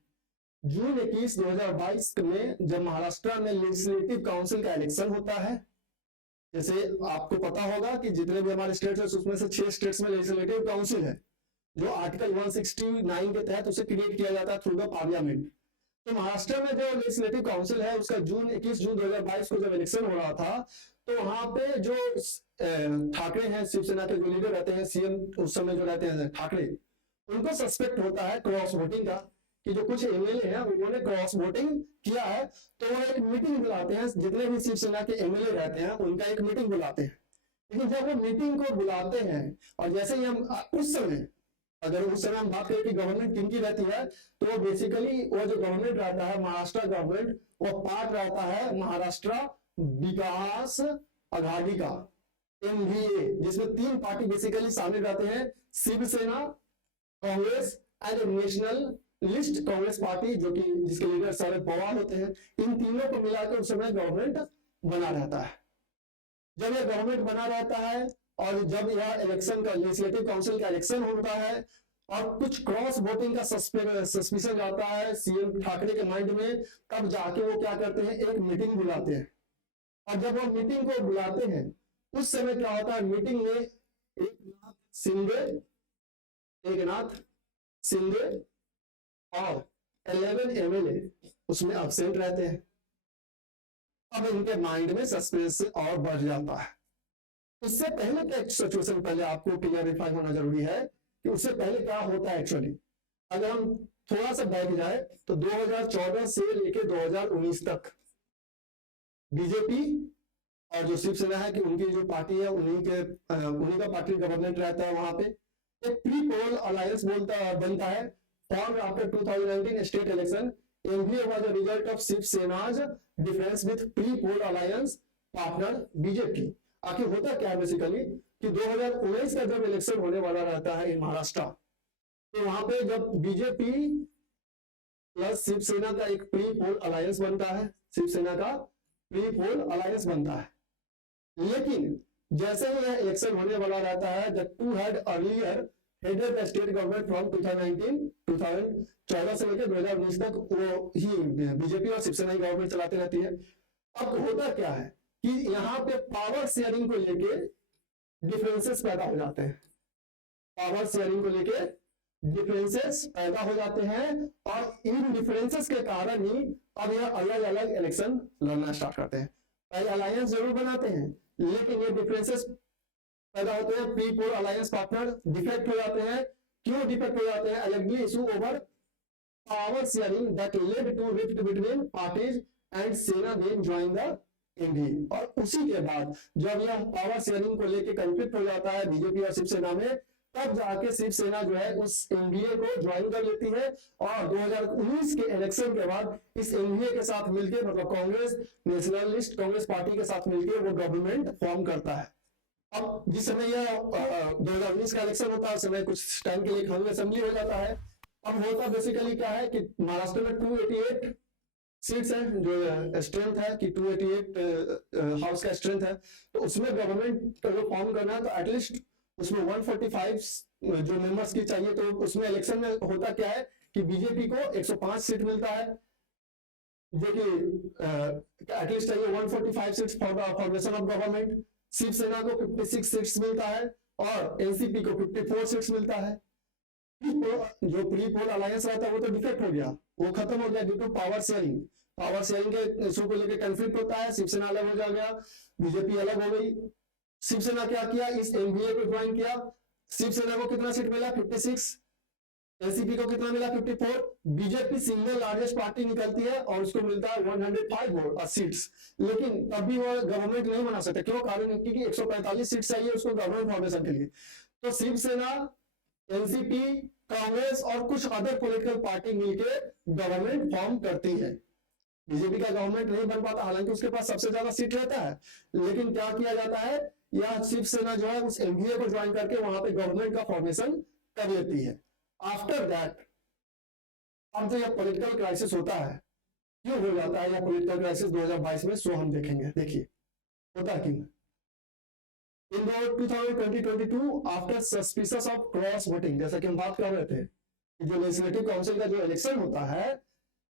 जून 21, 2022 में जब महाराष्ट्र में लेजिस्लेटिव काउंसिल का इलेक्शन होता है, जैसे आपको पता होगा कि जितने भी हमारे स्टेट्स हैं उसमें से 6 स्टेट्स में लेजिस्लेटिव काउंसिल है जो आर्टिकल 169 के तहत उसे क्रिएट किया जाता है थ्रू द पार्लियामेंट। तो महाराष्ट्र में जो लेजिस्लेटिव काउंसिल है उसका 21 जून 2022 को जब इलेक्शन हो रहा था, तो वहां पे जो ठाकरे हैं, शिवसेना के जो लीडर रहते हैं, सीएम उस समय जो रहते हैं ठाकरे, उनको सस्पेक्ट होता है क्रॉस वोटिंग का, कि जो कुछ एमएलए हैं उन्होंने क्रॉस वोटिंग किया है, तो वो एक मीटिंग बुलाते हैं, जितने भी शिवसेना के एमएलए रहते हैं उनका एक मीटिंग बुलाते हैं। लेकिन जब वो मीटिंग को बुलाते हैं और जैसे ही हम उस समय, अगर उस समय हम बात करें कि गवर्नमेंट किनकी रहती है, तो बेसिकली वो जो गवर्नमेंट रहता है महाराष्ट्र गवर्नमेंट, वो पार्ट रहता है महाराष्ट्र विकास आघाड़ी का, एमवीए, जिसमें 3 पार्टी बेसिकली शामिल रहते हैं, Shivsena, Congress and nationalist Congress party, जो कि जिसके लीडर शरद पवार होते हैं। इन तीनों को मिलाकर उस समय गवर्नमेंट बना रहता है। जब यह गवर्नमेंट बना रहता है और जब यह इलेक्शन का लेजिस्लेटिव काउंसिल का इलेक्शन होता है और कुछ क्रॉस वोटिंग का सस्पिशन जाता है सीएम ठाकरे के माइंड में, तब जाके वो क्या करते हैं, एक मीटिंग बुलाते हैं। और जब वो मीटिंग को बुलाते हैं उस समय क्या होता है, मीटिंग में एकनाथ शिंदे और 11 एमएलए उसमें अब्सेंट रहते हैं। अब इनके माइंड में सस्पेंस और बढ़ जाता है। उससे पहले क्या सिचुएशन पहले आपको क्लियरिफाई होना जरूरी है कि उससे पहले क्या होता है एक्चुअली। अगर हम थोड़ा सा बैठ जाए तो 2014 से लेकर 2019 तक बीजेपी और जो शिवसेना है कि उनकी जो पार्टी है उन्हीं का पार्टी गवर्नमेंट रहता है। वहां पे एक प्री पोल अलायंस बनता है, form after 2019 state election. MVA was the result of शिवसेनाज difference with pre poll alliance partner BJP. आखिर होता क्या है बेसिकली कि 2019 का जब इलेक्शन होने वाला रहता है इन महाराष्ट्र, तो वहां पे जब बीजेपी प्लस शिवसेना का एक प्री पोल अलायंस बनता है, शिवसेना का प्री पोल अलायंस बनता है। लेकिन जैसे ही यह इलेक्शन होने वाला रहता है, the two had earlier headed the state government from 2014 से लेकर 2019 तक वो ही बीजेपी और शिवसेना की गवर्नमेंट चलाते रहती है। अब होता क्या है कि यहाँ पे पावर शेयरिंग को लेके डिफरेंसेस पैदा हो जाते हैं, पावर शेयरिंग को लेके डिफरेंसेस पैदा हो जाते हैं और इन डिफरेंसेस के कारण ही अब यह अलग अलग इलेक्शन लड़ना स्टार्ट करते हैं। पहले अलायंस जरूर बनाते हैं लेकिन ये डिफरेंसेस पैदा होते हैं, pre poll alliance partner defect हो जाते हैं। क्यों डिफेक्ट हो जाते हैं? Allegedly issue over power sharing that led to rift between parties and Sena then join the NDA. और उसी के बाद जब यह पावर शेयरिंग को लेकर कंफ्लिक्ट हो जाता है बीजेपी और शिवसेना में, तब जाके शिवसेना जो है उस एनडीए को ज्वाइन कर लेती है और 2019 के इलेक्शन के बाद इस एनडीए के साथ मिलकर, मतलब कांग्रेस नेशनलिस्ट कांग्रेस पार्टी के साथ मिलकर वो गवर्नमेंट फॉर्म करता है। अब जिस समय यह 2019 का इलेक्शन होता है उस समय कुछ टाइम के लिए कांग्रेस असेंबली हो जाता है। अब होता बेसिकली क्या है कि महाराष्ट्र में 288 सीट्स है, जो स्ट्रेंथ है कि 288 हाउस का स्ट्रेंथ है, तो उसमें गवर्नमेंट को फॉर्म करना है तो एटलीस्ट उसमें 145 जो मेंबर्स की चाहिए। तो उसमें इलेक्शन में होता क्या है कि बीजेपी को 105 सीट मिलता है, जो कि एटलीस्ट चाहिए 145 seats for the formation of government. Shivsena को 56 सीट्स मिलता है और एनसीपी को 54 सीट्स मिलता है। जो प्री पोल अलायंस रहता है वो तो डिफेक्ट हो गया, वो खत्म हो गया due to power sharing. Power sharing के इशू को लेकर कंफ्लिक्ट होता है, शिवसेना अलग हो गया, बीजेपी अलग हो गई। शिवसेना क्या किया, इस एनडीए को ज्वाइन किया। शिवसेना को कितना सीट मिला? 56। एनसीपी को कितना मिला? 54। बीजेपी सिंगल लार्जेस्ट पार्टी निकलती है और उसको मिलता है 105 सीट्स, लेकिन तब भी वो गवर्नमेंट नहीं बना सकते। क्यों? कारण क्योंकि 145 सीट चाहिए उसको गवर्नमेंट फॉर्मेशन के लिए। तो शिवसेना, एनसीपी, कांग्रेस और कुछ अदर पॉलिटिकल पार्टी मिलकर गवर्नमेंट फॉर्म करती है। बीजेपी का गवर्नमेंट नहीं बन पाता, हालांकि उसके पास सबसे ज्यादा सीट रहता है, लेकिन क्या किया जाता है, यह शिवसेना जो है उस एनडीए को ज्वाइन करके वहां पे गवर्नमेंट का फॉर्मेशन कर लेती है। आफ्टर दैट अब जो यह पॉलिटिकल क्राइसिस होता है, क्यों हो जाता है यह पॉलिटिकल क्राइसिस 2022 में, सो हम देखेंगे। देखिए होता क्यों। इन 2022 after suspicious of cross voting, जैसा कि हम बात कर रहे थे, जो लेजिस्लेटिव काउंसिल का जो इलेक्शन होता है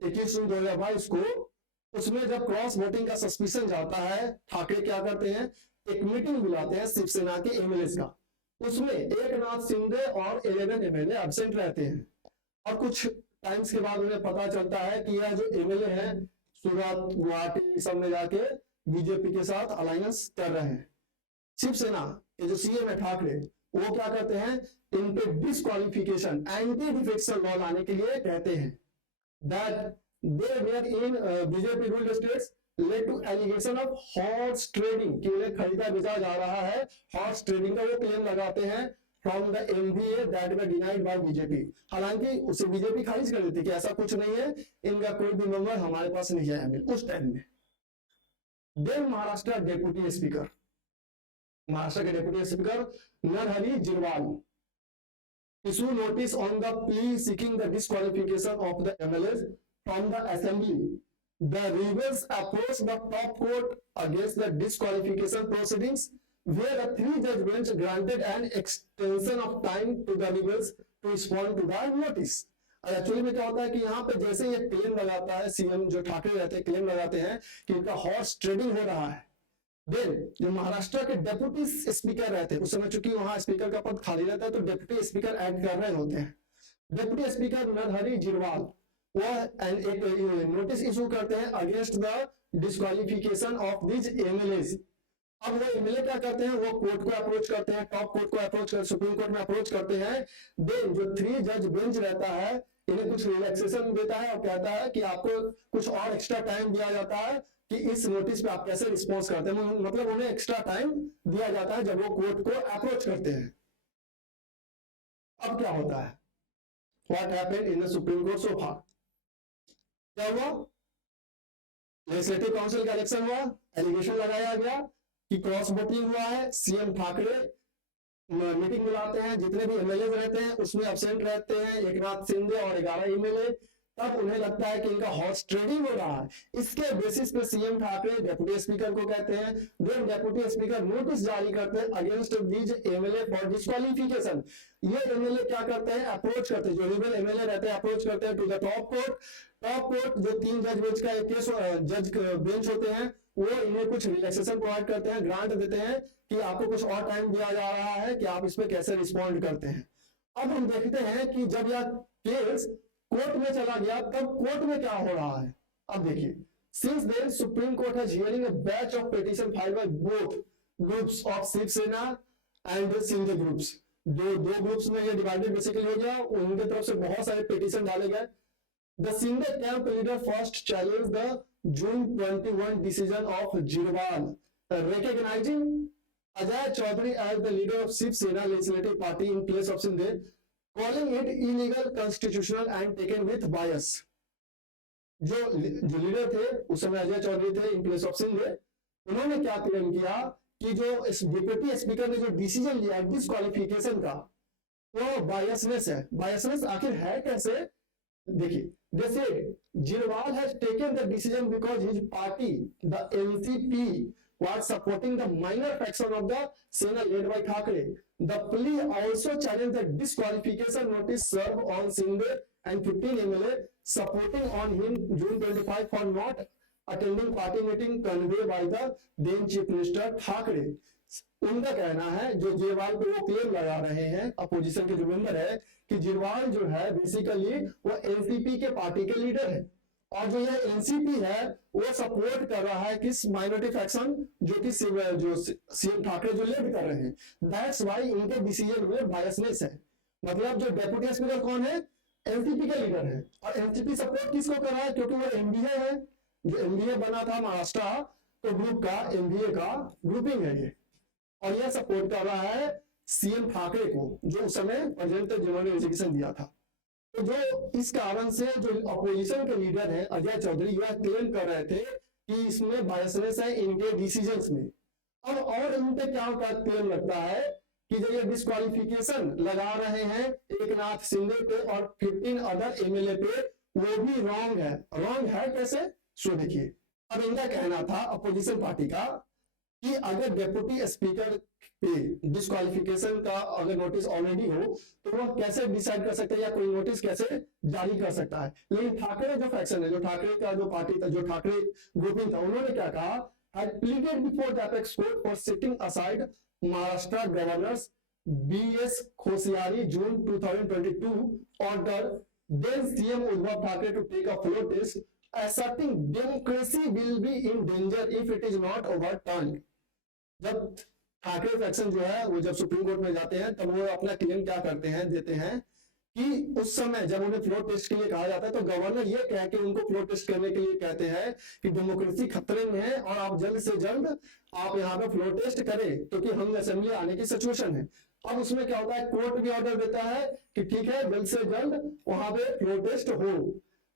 21 जून 2022 को, उसमें जब क्रॉस वोटिंग का सस्पिशन जाता है, ठाकरे क्या करते हैं, एक मीटिंग बुलाते हैं शिवसेना के एमएलए का। उसमें एकनाथ शिंदे और 11 एमएलए एब्सेंट रहते हैं और कुछ टाइम्स के बाद उन्हें पता चलता है कि यह जो एमएलए हैं सूरत, गुवाहाटी सब में जाके बीजेपी के साथ अलायंस कर रहे हैं। शिवसेना के जो सीएम है ठाकरे, वो क्या करते हैं, इन पे डिस्क्वालिफिकेशन, एंटी डिफेक्शन लॉ लाने के लिए कहते हैं। that they were in BJP ruled states led to allegation of horse trading कि उन्हें खरीदा बेचा जा रहा है, हॉर्स ट्रेडिंग का वो क्लेम लगाते हैं from the MVA that were denied by BJP. हालांकि उसे बीजेपी खारिज कर देती कि ऐसा कुछ नहीं है, इनका कोई भी मेंबर हमारे पास नहीं है उस टाइम में। Then Maharashtra deputy speaker, Maharashtra के deputy speaker Narhari Zirwal issue notice on the plea seeking the disqualification of the MLAs from the assembly. The rebels approached the top court against the disqualification proceedings, where a 3-judge bench granted an extension of time to the rebels to respond to the notice. Actually में क्या होता है कि यहाँ पे जैसे ये claim लगाता है, सीएम जो ठाकरे रहते हैं क्लेम लगाते हैं कि इनका हॉर्स ट्रेडिंग हो रहा है, देन जो महाराष्ट्र के डेप्यूटी स्पीकर रहते हैं, उस समय चूंकि वहां स्पीकर का पद खाली रहता है तो डेप्यूटी स्पीकर एक्ट कर रहे होते हैं। डेप्यूटी स्पीकर नरहरि झिरवाल वह एक नोटिस इशू करते हैं against the disqualification of this MLAs. अब वो एमएलए क्या करते हैं, वो कोर्ट को अप्रोच करते हैं, टॉप कोर्ट को अप्रोच कर सुप्रीम कोर्ट में अप्रोच करते हैं। देन जो 3 जज बेंच रहता है इन्हें कुछ रिलैक्सेशन देता है और कहता है कि आपको कुछ और एक्स्ट्रा टाइम दिया जाता है कि इस नोटिस पे आप कैसे रिस्पॉन्स करते हैं, मतलब उन्हें एक्स्ट्रा टाइम दिया जाता है जब वो कोर्ट को अप्रोच करते हैं। अब क्या होता है, what happened in the supreme Court so far? क्या हुआ, लेजिस्लेटिव काउंसिल का इलेक्शन हुआ, एलिगेशन लगाया गया कि क्रॉस वोटिंग हुआ है, सीएम ठाकरे मीटिंग बुलाते हैं, जितने भी एमएलए रहते हैं उसमें एब्सेंट रहते हैं एकनाथ शिंदे और 11 एमएलए। तब उन्हें लगता है कि इनका हॉर्स ट्रेडिंग हो रहा है, इसके बेसिस पे सीएम ठाकरे डेप्यूटी स्पीकर को कहते हैं, देन डेप्यूटी स्पीकर नोटिस जारी करते हैं against these MLA for disqualification. ये एमएलए क्या करते हैं, अप्रोच करते हैं, जो रिबल एमएलए रहते हैं अप्रोच करते हैं to the top court. Top court जो 3 जज बेंच का एक केस जज बेंच होते हैं वो इन्हें कुछ रिलैक्सेशन प्रोवाइड करते हैं, ग्रांट देते हैं कि आपको कुछ और टाइम दिया जा रहा है कि आप इस पे कैसे रिस्पॉन्ड करते हैं। अब हम देखते हैं कि जब यह केस कोर्ट में चला गया तब कोर्ट में क्या हो रहा है। अब देखिए, since then supreme court has hearing a batch of petition filed by both groups of Shivsena and Shinde groups. दो ग्रुप्स में ये डिवाइडेड बेसिकली हो गया, उनके तरफ से बहुत सारे पिटीशन डाले गए। The Shinde camp leader first challenge the June 21 decision of Jirwal, recognizing Ajay Chaudhary as the leader of Shiv Sena legislative party in place of Shinde, calling it illegal, constitutional and taken with bias. जो leader थे उस समय अजय चौधरी थे in place of Shinde, उन्होंने क्या claim किया कि जो डिप्टी स्पीकर ने जो डिसीजन लिया डिस्क्वालिफिकेशन का वो बायसनेस है। बायसनेस आखिर है कैसे, देखिए, they said Jirwal has taken the decision because his party, the NCP, was supporting the minor faction of the Sena led by Thackeray. The plea also challenged the disqualification notice served on Shinde and 15 MLA supporting on him June 25 for not attending party meeting conveyed by the then Chief Minister Thackeray. उनका कहना है, जो जिरवाल पे वो claim लगा रहे हैं opposition के जो मेंबर है कि जिरवाल जो है बेसिकली वो एनसीपी के पार्टी के लीडर है और जो ये एनसीपी है वो सपोर्ट कर रहा है किस माइनॉरिटी फैक्शन जो कि जो सीएम ठाकरे जो लीड कर रहे हैं। दैट्स व्हाई इनके डिसीजन में बायसनेस है। मतलब जो डेप्यूटी स्पीकर कौन है, एनसीपी के लीडर है और एनसीपी सपोर्ट किसको कर रहा है, क्योंकि वो एमबीए है, जो एमबीए बना था महाराष्ट्र तो ग्रुप का एमबीए का ग्रुपिंग है ये, और यह सपोर्ट कर रहा है सीएम ठाकरे को जो उस समय प्रेजेंट जिन्होंने एजुकेशन दिया था। तो जो इस कारण से जो अपोजिशन के लीडर हैं अजय चौधरी यह क्लेम कर रहे थे कि इसमें बायसनेस है इनके डिसीजंस में। अब और इन पे क्या क्लेम लगता है कि जो ये डिस्क्वालिफिकेशन लगा रहे हैं एकनाथ शिंदे पे और 15 अदर एमएलए पे वो भी रॉन्ग है। रॉन्ग है कैसे, सो देखिए, अब इनका कहना था अपोजिशन पार्टी का कि अगर डेप्यूटी स्पीकर पे डिस्क्वालिफिकेशन का अगर नोटिस ऑलरेडी हो तो वह कैसे डिसाइड कर सकते हैं या कोई नोटिस कैसे जारी कर सकता है। लेकिन ठाकरे जो फैक्शन है, जो ठाकरे का जो पार्टी था, जो ठाकरे ग्रुपिंग था, उन्होंने क्या कहा, had pleaded before the apex court for setting aside Maharashtra Governor's B.S. Khosiyari June 2022 order, then CM Uddhav Thackeray to take a floor test, asserting democracy will be in danger if it is not overturned. जब Thackeray faction जो है वो जब supreme court में जाते हैं तब वो अपना क्लेम क्या करते हैं, देते हैं कि उस समय जब उन्हें फ्लोर टेस्ट के लिए कहा जाता है तो गवर्नर ये कह के उनको फ्लोर टेस्ट करने के लिए कहते हैं कि डेमोक्रेसी खतरे में है और आप जल्द से जल्द आप यहाँ पे फ्लोर टेस्ट करें क्योंकि हम असेंबली आने की सिचुएशन है। अब उसमें क्या होता है, कोर्ट भी ऑर्डर देता है कि ठीक है जल्द से जल्द वहां पे फ्लोर टेस्ट हो।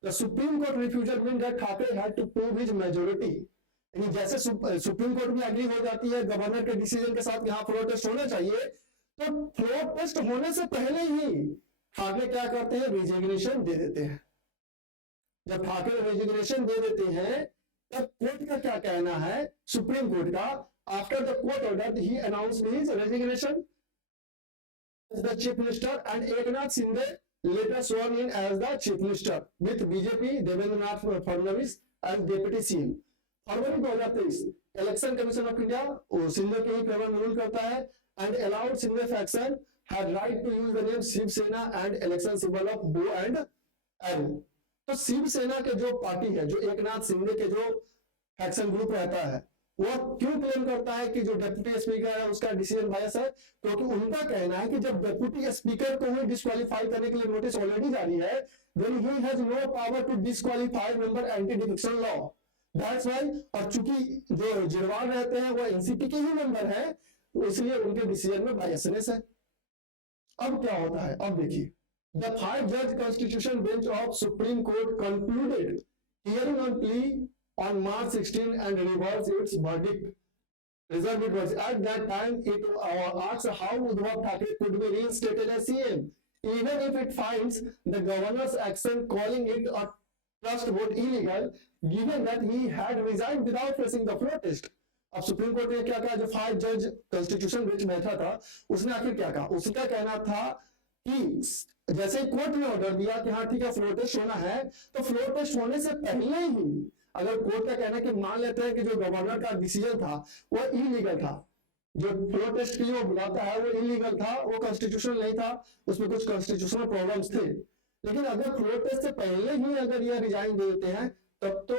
The supreme court refusal mean that Thackeray had to prove his majority. यानी जैसे सुप्रीम कोर्ट भी एग्री हो जाती है गवर्नर के डिसीजन के साथ यहाँ फ्लोर टेस्ट होना चाहिए, तो फ्लोर टेस्ट होने से पहले ही ठाकरे क्या करते हैं, रिजिग्नेशन दे देते हैं। जब ठाकरे रिजिग्नेशन दे देते हैं तब कोर्ट का क्या कहना है, सुप्रीम कोर्ट का, after the court order he announced his resignation as the chief minister and Eknath Shinde later sworn in as the chief minister with BJP Devendranath Fadnavis as deputy CM। फरवरी 2023 election commission of India Shinde के ही favour में rule करता है and allowed Shinde faction had right to use the name Shiv Sena and election symbol of bow and arrow। तो शिव सेना के जो पार्टी है, जो एकनाथ शिंदे के जो फैक्शन ग्रुप रहता है, वह क्यों क्लेम करता है कि जो डेप्यूटी स्पीकर है उसका डिसीजन बायस है, क्योंकि उनका कहना है कि जब डेप्यूटी स्पीकर को ही डिस्क्वालीफाई करने के लिए नोटिस ऑलरेडी जारी है, then he has no power to disqualify member anti defection law। That's why, और चूंकि जो जिरवाल रहते हैं वो एनसीपी के ही मेंबर है, इसलिए उनके डिसीजन में बायसनेस है। अब क्या होता है, अब देखिए, द 5 जज constitution bench of supreme court concluded hearing on plea on March 16 and reversed its verdict. Reserved it was at that time it asked how Uddhav Thackeray could be reinstated as CM, even if it finds the governor's action calling it a trust vote illegal, given that he had resigned without facing the floor test। अब supreme court ने क्या कहा, जो 5 जज constitution bench बैठा था उसने आखिर क्या कहा, उसका कहना था कि जैसे कोर्ट ने ऑर्डर दिया कि हाँ ठीक है फ्लोर टेस्ट होना है, तो फ्लोर टेस्ट होने से पहले ही अगर कोर्ट का कहना है कि मान लेते हैं कि जो गवर्नर का डिसीजन था वो इलीगल था, जो फ्लोर टेस्ट के लिए वो बुलाता है वो इलीगल था, वो कॉन्स्टिट्यूशनल नहीं था, उसमें कुछ कॉन्स्टिट्यूशनल प्रॉब्लम्स थे, लेकिन अगर फ्लोर टेस्ट से पहले ही अगर ये रिजाइन दे देते हैं तब तो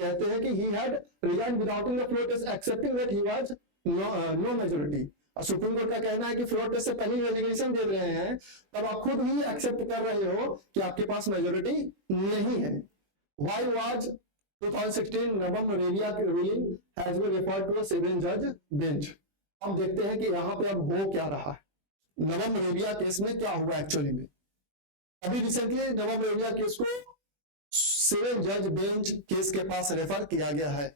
कहते हैं कि he had resign without the floor test accepting that he was no majority. और सुप्रीम कोर्ट का कहना है कि फ्लोर टेस्ट से पहले रेजिग्नेशन दे रहे हैं तब आप खुद ही एक्सेप्ट कर रहे हो कि आपके पास मेजॉरिटी नहीं है। व्हाई वाज 2016 नवम रेबिया की ruling has been referred to a 7 जज बेंच। हम देखते हैं कि यहाँ पे अब हो क्या रहा है, नवम रेबिया केस में क्या हुआ एक्चुअली में। अभी रिसेंटली नवम रेबिया केस को 7 जज बेंच केस के पास रेफर किया गया है।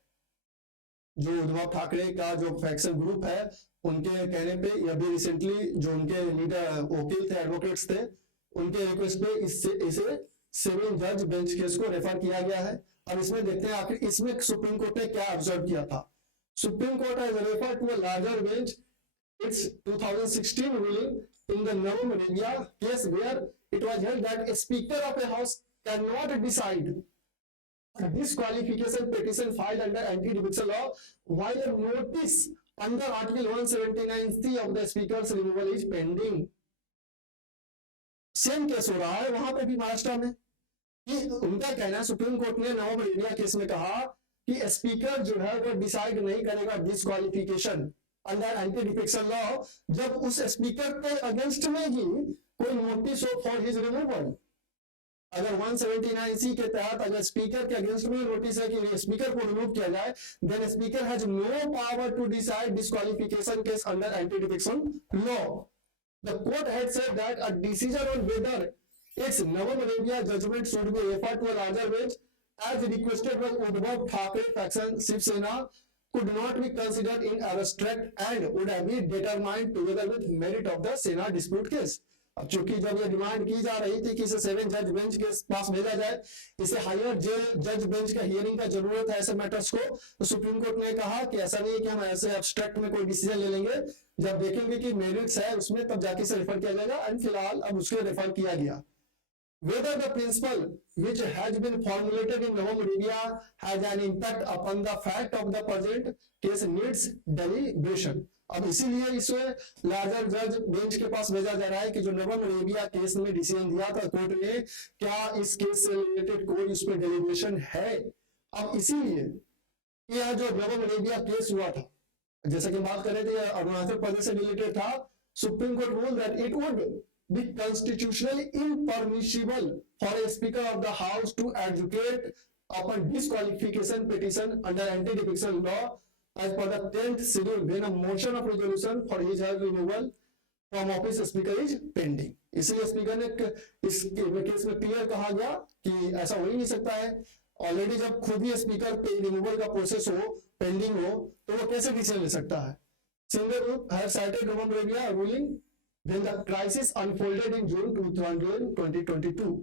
जो उद्धव ठाकरे का जो फैक्शन ग्रुप है उनके कहने पे अभी रिसेंटली जो उनके लीडर वकील थे, एडवोकेट्स थे, उनके रिक्वेस्ट पे इसे 7 जज बेंच केस को रेफर किया गया है। अब इसमें देखते हैं आखिर इसमें सुप्रीम कोर्ट ने क्या ऑब्जर्व किया था। Supreme court has referred to a larger bench its 2016 ruling in the नवम Rebia case where it was held that a speaker of a house cannot decide a disqualification petition filed under anti-defection law while a notice under article 179C of the speaker's removal is pending। Same case हो रहा है वहां पे भी महाराष्ट्र में। उनका कहना है, सुप्रीम कोर्ट ने नवम रेबिया केस में कहा कि स्पीकर जो है वो डिसाइड नहीं करेगा disqualification under anti defection law जब उस स्पीकर के अगेंस्ट में ही कोई नोटिस हो फॉर हिज रिमूवल। अगर 179C के तहत अगर स्पीकर के अगेंस्ट में नोटिस है कि स्पीकर को रिमूव किया जाए, then speaker has no power to decide disqualification case under anti defection law. The court had said that a decision on whether its Navam Arabia judgment should be referred to a larger bench as requested by Uddhav Thackeray faction Shiv Sena could not be considered in abstract and would have been determined together with merit of the Sena dispute case। अब चूंकि जब ये demand की जा रही थी कि इसे 7 जज बेंच के पास भेजा जाए, इसे हायर जज बेंच का हियरिंग का जरूरत है ऐसे मैटर्स को, तो सुप्रीम कोर्ट ने कहा कि ऐसा नहीं है कि हम ऐसे एब्स्ट्रैक्ट में कोई डिसीजन ले लेंगे, जब देखेंगे कि मेरिट्स है उसमें तब जाके इसे रेफर किया जाएगा। एंड फिलहाल अब उसके रेफर किया गया। Whether the principle which has been formulated in Navam Arabia has an impact upon the fact of the present case needs deliberation। अब इसीलिए इसे लार्जर जज बेंच के पास भेजा जा रहा है कि जो नवम रेबिया केस में डिसीजन दिया था कोर्ट ने, क्या इस केस से रिलेटेड कोई उस पर डेलिब्रेशन है। अब इसीलिए यह जो नवम रेबिया केस हुआ था, जैसा कि बात कर रहे थे अरुणाचल प्रदेश से रिलेटेड था, Supreme court rule that it would be constitutionally impermissible for a Speaker of the House to advocate upon disqualification petition under anti-defection law as per the 10th schedule when a motion of resolution for his removal from office speaker is pending. इसलिए speaker ने इस case में clear कहा गया कि ऐसा हो ही नहीं सकता है। ऑलरेडी जब खुद ही स्पीकर पे रिमूवल का प्रोसेस हो, पेंडिंग हो, तो वो कैसे डिसीजन ले सकता है। सिंगल ग्रुप हैव साइटेड नवम Rebia ruling when the crisis unfolded in June 2022।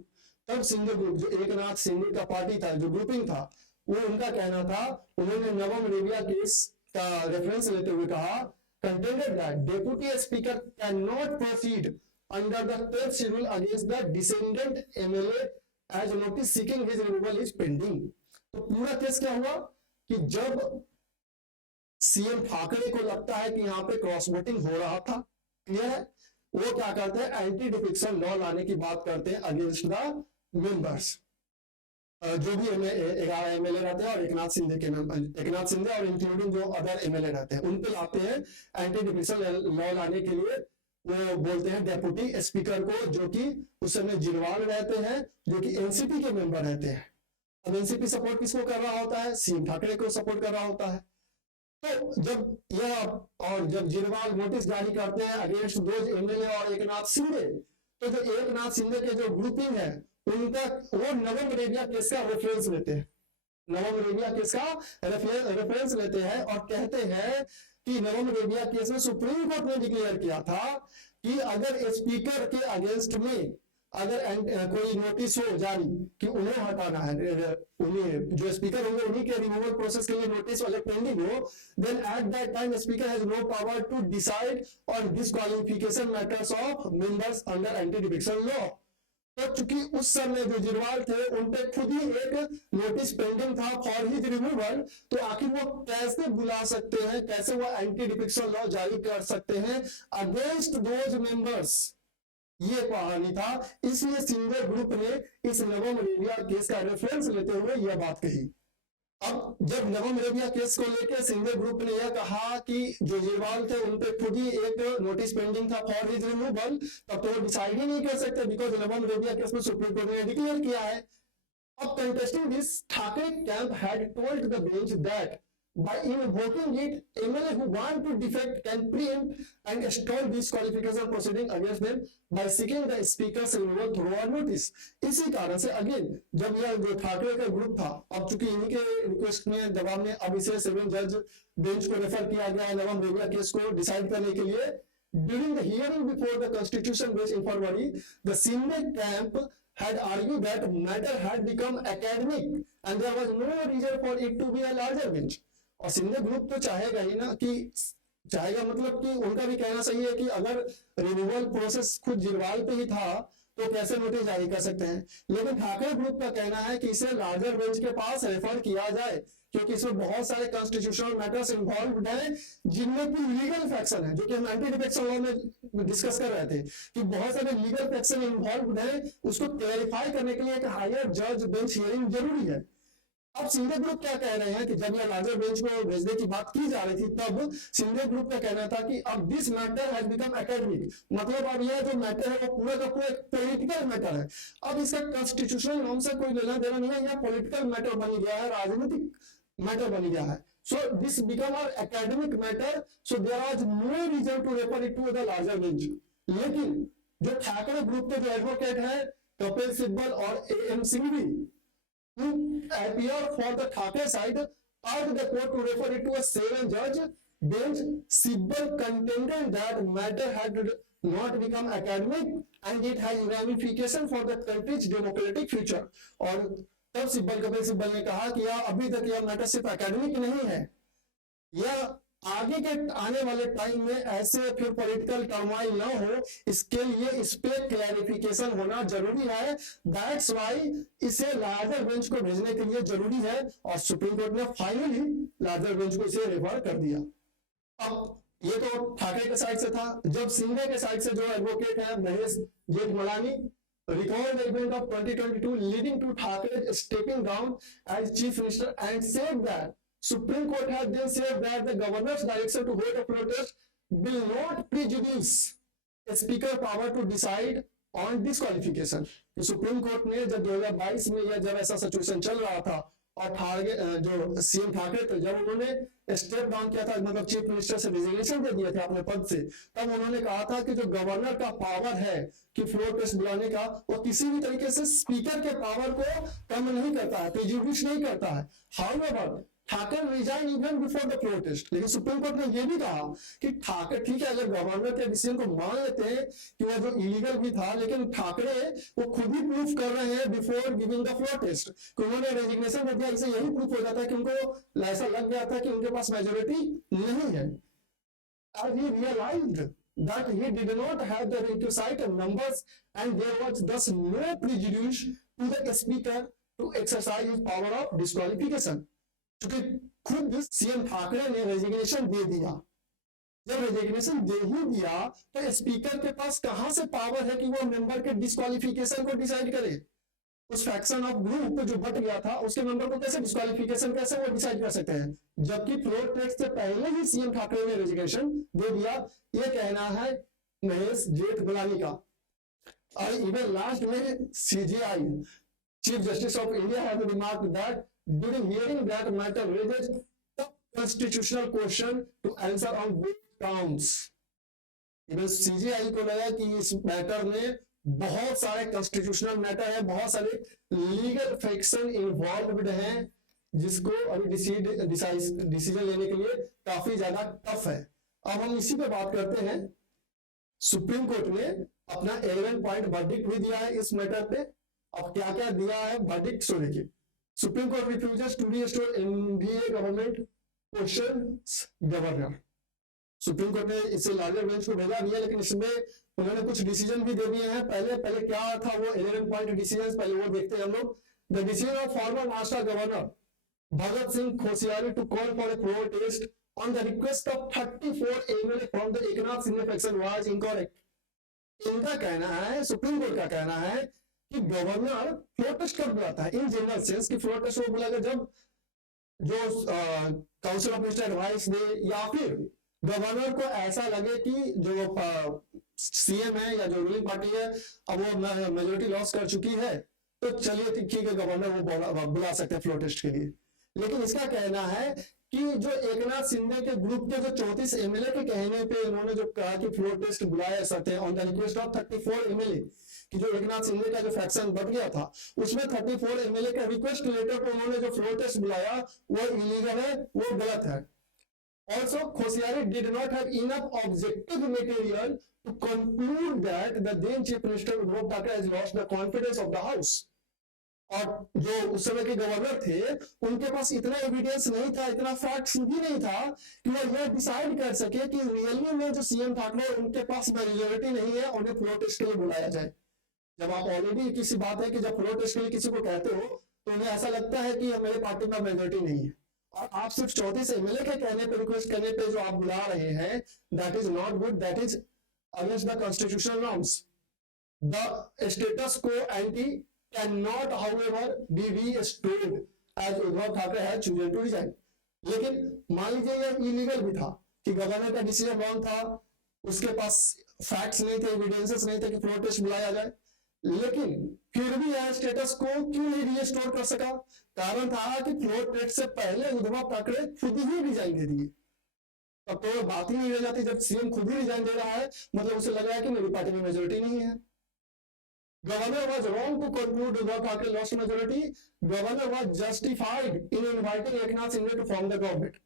तब सिंगल ग्रुप जो एकनाथ शिंदे का पार्टी था, जो ग्रुपिंग था, वो उनका कहना था, उन्होंने नवम रेबिया केस का रेफरेंस लेते हुए कहा contended that deputy speaker cannot proceed under the 10th schedule against the descendant MLA as notice seeking his removal is pending। तो पूरा केस क्या हुआ कि जब सीएम ठाकरे को लगता है कि यहाँ पे क्रॉस वोटिंग हो रहा था, क्लियर है, वो क्या करते हैं, एंटी डिफिक्शन लॉ लाने की बात करते हैं अगेंस्ट द मेंबर्स, जो भी 11 एमएलए रहते हैं और एकनाथ शिंदे और इंक्लूडिंग जो अदर एमएलए रहते हैं, उन पे लाते हैं एंटी डिफिक्शन लॉ लाने के लिए। वो बोलते हैं डेप्यूटी स्पीकर को, जो कि उस समय जिरवाल रहते हैं, जो कि एनसीपी के मेंबर रहते हैं। अब एनसीपी सपोर्ट किसको कर रहा होता है, सीएम ठाकरे को सपोर्ट कर रहा होता है। तो जब जिरवाल नोटिस जारी करते हैं अगेंस्ट दोज एमएलए और एकनाथ शिंदे, तो जो एकनाथ शिंदे के जो ग्रुपिंग है उनका वो नवम रेबिया केस का रेफरेंस लेते हैं, नवम रेबिया केस का रेफरेंस लेते हैं और कहते हैं कि नवम रेबिया केस में सुप्रीम कोर्ट ने डिक्लेयर किया था कि अगर स्पीकर के अगेंस्ट में अगर कोई नोटिस हो जारी कि उन्हें हटाना है, उन्हें जो स्पीकर होंगे उन्हीं के रिमूवल प्रोसेस के लिए नोटिस अगर पेंडिंग हो, then at that time speaker has no power to decide on disqualification matters of members under anti defection law. तो चूंकि उस समय जो जिरवाल थे उन पे खुद ही एक नोटिस पेंडिंग था फॉर हिज रिमूवल, तो आखिर वो कैसे बुला सकते हैं, कैसे वो एंटी डिफिक्शन लॉ जारी कर सकते हैं अगेंस्ट दोज मेंबर्स, ये कहानी था। इसलिए सिंगल ग्रुप ने इस नवम रेबिया केस का रेफरेंस लेते हुए यह बात कही। अब जब नवम रेबिया केस को लेकर सिंगल ग्रुप ने यह कहा कि जो जिरवाल थे उन पे खुद ही एक नोटिस पेंडिंग था फॉर हिज रिमूवल, तब तो वो डिसाइड ही नहीं कर सकते बिकॉज नवम रेबिया केस में सुप्रीम कोर्ट ने डिक्लेयर किया है। अब contesting this, Thackeray camp had told the bench that by invoking it, MLA who want to defect can preempt and stall disqualification proceeding against them by seeking the speaker's removal through a notice। इसी कारण से again जब यह जो ठाकरे का group था, अब चूंकि इन्हीं के रिक्वेस्ट में दबाव में अब इसे 7 जज बेंच को रेफर किया गया है नवम रेबिया केस को डिसाइड करने के लिए। During the hearing before the constitution bench in February, the Sindh camp had argued that matter had become academic and there was no reason for it to be a larger bench। और Shinde group तो चाहेगा ही ना, कि चाहेगा मतलब कि उनका भी कहना सही है कि अगर रिमूवल प्रोसेस खुद जिरवाल पे ही था तो कैसे नोटिस जारी कर सकते हैं, लेकिन ठाकरे ग्रुप का कहना है कि इसे लार्जर बेंच के पास रेफर किया जाए क्योंकि इसमें बहुत सारे कॉन्स्टिट्यूशनल मैटर्स इन्वॉल्व हैं जिनमें की लीगल फैक्शन है, जो कि हम एंटी डिफेक्शन लॉ में डिस्कस कर रहे थे कि बहुत सारे लीगल फैक्शन इन्वॉल्व हैं, उसको क्लैरिफाई करने के लिए एक हायर जज बेंच हियरिंग जरूरी है। अब सिंधे ग्रुप क्या कह रहे हैं कि जब यह लार्जर बेंच को भेजने की बात की जा रही थी तब सिंधे ग्रुप का कहना था कि अब this matter has become academic, मतलब अब यह जो मैटर है वो पूरा का पूरा एक पॉलिटिकल मैटर है। अब इसका कॉन्स्टिट्यूशनल नॉर्म से कोई लेना देना नहीं है, यह पॉलिटिकल मैटर बन गया है, राजनीतिक मैटर बन गया है। So this become an academic matter, so there was no reason to refer it to the larger bench। लेकिन जो ठाकरे ग्रुप के जो एडवोकेट है कपिल सिब्बल और AM Singhvi who appear for the Thakre side urged the court to refer it to a 7-judge bench। Sibbal contended that matter had not become academic and it has ramification for the country's democratic future। और तब कपिल सिब्बल ने कहा कि यह अभी तक यह matter सिर्फ एकेडमिक नहीं है, यह आगे के आने वाले टाइम में ऐसे फिर पॉलिटिकल टर्मोइल ना हो, इसके लिए इस पे क्लैरिफिकेशन होना जरूरी है। दैट्स व्हाई इसे लार्जर बेंच को भेजने के लिए जरूरी है और सुप्रीम कोर्ट ने फाइनली लार्जर बेंच को इसे रेफर कर दिया। अब ये तो ठाकरे के साइड से था। जब सिंधे के साइड से जो एडवोकेट है Mahesh Jethmalani recalled the event of 2022 leading to Thakre stepping down as chief minister and said that Supreme Court had then said that the governor's direction to hold a protest will not prejudice speaker power to decide on disqualification. Supreme court ने जब 2022 में या जब ऐसा situation चल रहा था और जो सीएम ठाकरे थे, जब उन्होंने स्टेप डाउन किया था, मतलब चीफ मिनिस्टर से रिजिग्नेशन दे दिए थे अपने पद से, तब उन्होंने कहा था कि जो गवर्नर का पावर है कि फ्लोर टेस्ट बुलाने का, वो किसी भी तरीके से स्पीकर के पावर को कम नहीं करता है, प्रेजुडिस नहीं करता है। However Thackeray resign even before the floor test. लेकिन सुप्रीम कोर्ट ने यह भी कहा कि ठाकर, ठीक है, अगर गवर्नर के डिसीजन को मान लेते हैं कि वह जो इलीगल भी था, लेकिन ठाकरे वो खुद ही प्रूफ कर रहे हैं before giving the floor test कि उन्होंने रेजिग्नेशन दे दिया। इससे यही प्रूफ हो जाता है कि उनको ऐसा लग गया था कि उनके पास मेजोरिटी नहीं है। And he realized that he did not have the requisite numbers and there was thus no prejudice to the speaker to exercise his power of disqualification। क्योंकि खुद सीएम ठाकरे ने रेजिग्नेशन दे दिया। जब रेजिग्नेशन दे ही दिया तो स्पीकर के पास कहां से पावर है कि वो मेंबर के डिस्क्वालिफिकेशन को डिसाइड करे। उस फैक्शन ऑफ ग्रुप जो बट गया था उसके मेंबर को कैसे डिस्क्वालिफिकेशन कैसे वो डिसाइड कर सकते हैं, जबकि फ्लोर टेस्ट से पहले ही सीएम ठाकरे ने रेजिग्नेशन दे दिया। ये कहना है महेश जेठ गुलानी का। और इवन लास्ट में CJI chief justice of India have remarked that during hearing that matter raises the constitutional question to answer on both counts. Even CJI को लगा कि इस मैटर में बहुत सारे कॉन्स्टिट्यूशनल मैटर है, बहुत सारे लीगल फ्रिक्शन इन्वॉल्वड हैं, जिसको अभी डिसीजन लेने के लिए काफी ज्यादा टफ है। अब हम इसी पे बात करते हैं। सुप्रीम कोर्ट ने अपना 11 पॉइंट वर्डिक्ट भी दिया है इस मैटर पे। अब क्या क्या दिया है वर्डिक्ट सो देखिए। Supreme court refuses to restore NDA government questions governor. Supreme court ने इसे लार्जर बेंच को भेजा भी है, लेकिन इसमें उन्होंने कुछ डिसीजन भी दे दिए हैं। पहले क्या था वो 11 पॉइंट डिसीजन, पहले वो देखते हैं हम लोग। The decision of former master governor Bhagat Singh Koshyari to call for a floor test on the request of 34 MLA from the Eknath Shinde faction was incorrect. इनका कहना है, सुप्रीम कोर्ट का कहना है कि गवर्नर फ्लोर टेस्ट कब बुलाता है इन जनरल सेंस कि फ्लोर टेस्ट वो बुलाएगा जब जो काउंसिल ऑफ मिनिस्टर एडवाइस दे, या फिर गवर्नर को ऐसा लगे कि जो सीएम है या जो रूलिंग पार्टी है अब वो मेजोरिटी लॉस कर चुकी है, तो चलिए ठीक है गवर्नर वो बुला सकते हैं फ्लोर टेस्ट के लिए। लेकिन इसका कहना है कि जो एकनाथ शिंदे के ग्रुप के जो 34 एमएलए के कहने पे उन्होंने जो कहा कि फ्लोर टेस्ट बुलाया सकते हैं on the request of 34 MLA, कि जो एकनाथ शिंदे का जो फैक्शन बढ़ गया था उसमें 34 एमएलए के रिक्वेस्ट लेटर पर उन्होंने जो फ्लोर टेस्ट बुलाया वो इलीगल है, वो गलत है। Also, Koshiyari did not have enough objective material to conclude that the then Chief Minister Uddhav Thackeray has lost the confidence of the House। और जो उस समय के गवर्नर थे उनके पास इतना एविडेंस नहीं था, इतना फैक्ट्स भी नहीं था कि वो यह डिसाइड कर सके कि रियली में जो सीएम ठाकरे उनके पास मेजोरिटी नहीं है, उन्हें फ्लोर टेस्ट के लिए बुलाया जाए। जब आप ऑलरेडी किसी बात है कि जब फ्लोर टेस्ट के लिए किसी को कहते हो तो उन्हें ऐसा लगता है कि मेरे पार्टी में मेजोरिटी नहीं है, और आप सिर्फ 34 एमएलए के कहने पे रिक्वेस्ट करने पे जो आप बुला रहे हैं, that is not good, that is against the constitutional norms. The status quo ante can not however be restored as Uddhav Thackeray has chosen to resign. लेकिन मान लीजिए ये इलीगल भी था कि गवर्नर का डिसीजन रॉन्ग था, उसके पास फैक्ट्स नहीं थे, एविडेंसेस नहीं थे कि फ्लोर टेस्ट बुलाया जाए, लेकिन फिर भी यह स्टेटस को क्यों नहीं रीस्टोर कर सका? कारण था कि फ्लोर टेस्ट से पहले उद्धव ठाकरे खुद ही रिजाइन दे दिए। तब तो बात ही नहीं रह जाती, जब सीएम खुद ही रिजाइन दे रहा है मतलब उसे लग रहा है कि मेरी पार्टी में मेजोरिटी नहीं है। Governor was wrong to conclude Uddhav Thackeray lost majority, governor was justified in inviting Eknath Shinde to form the government.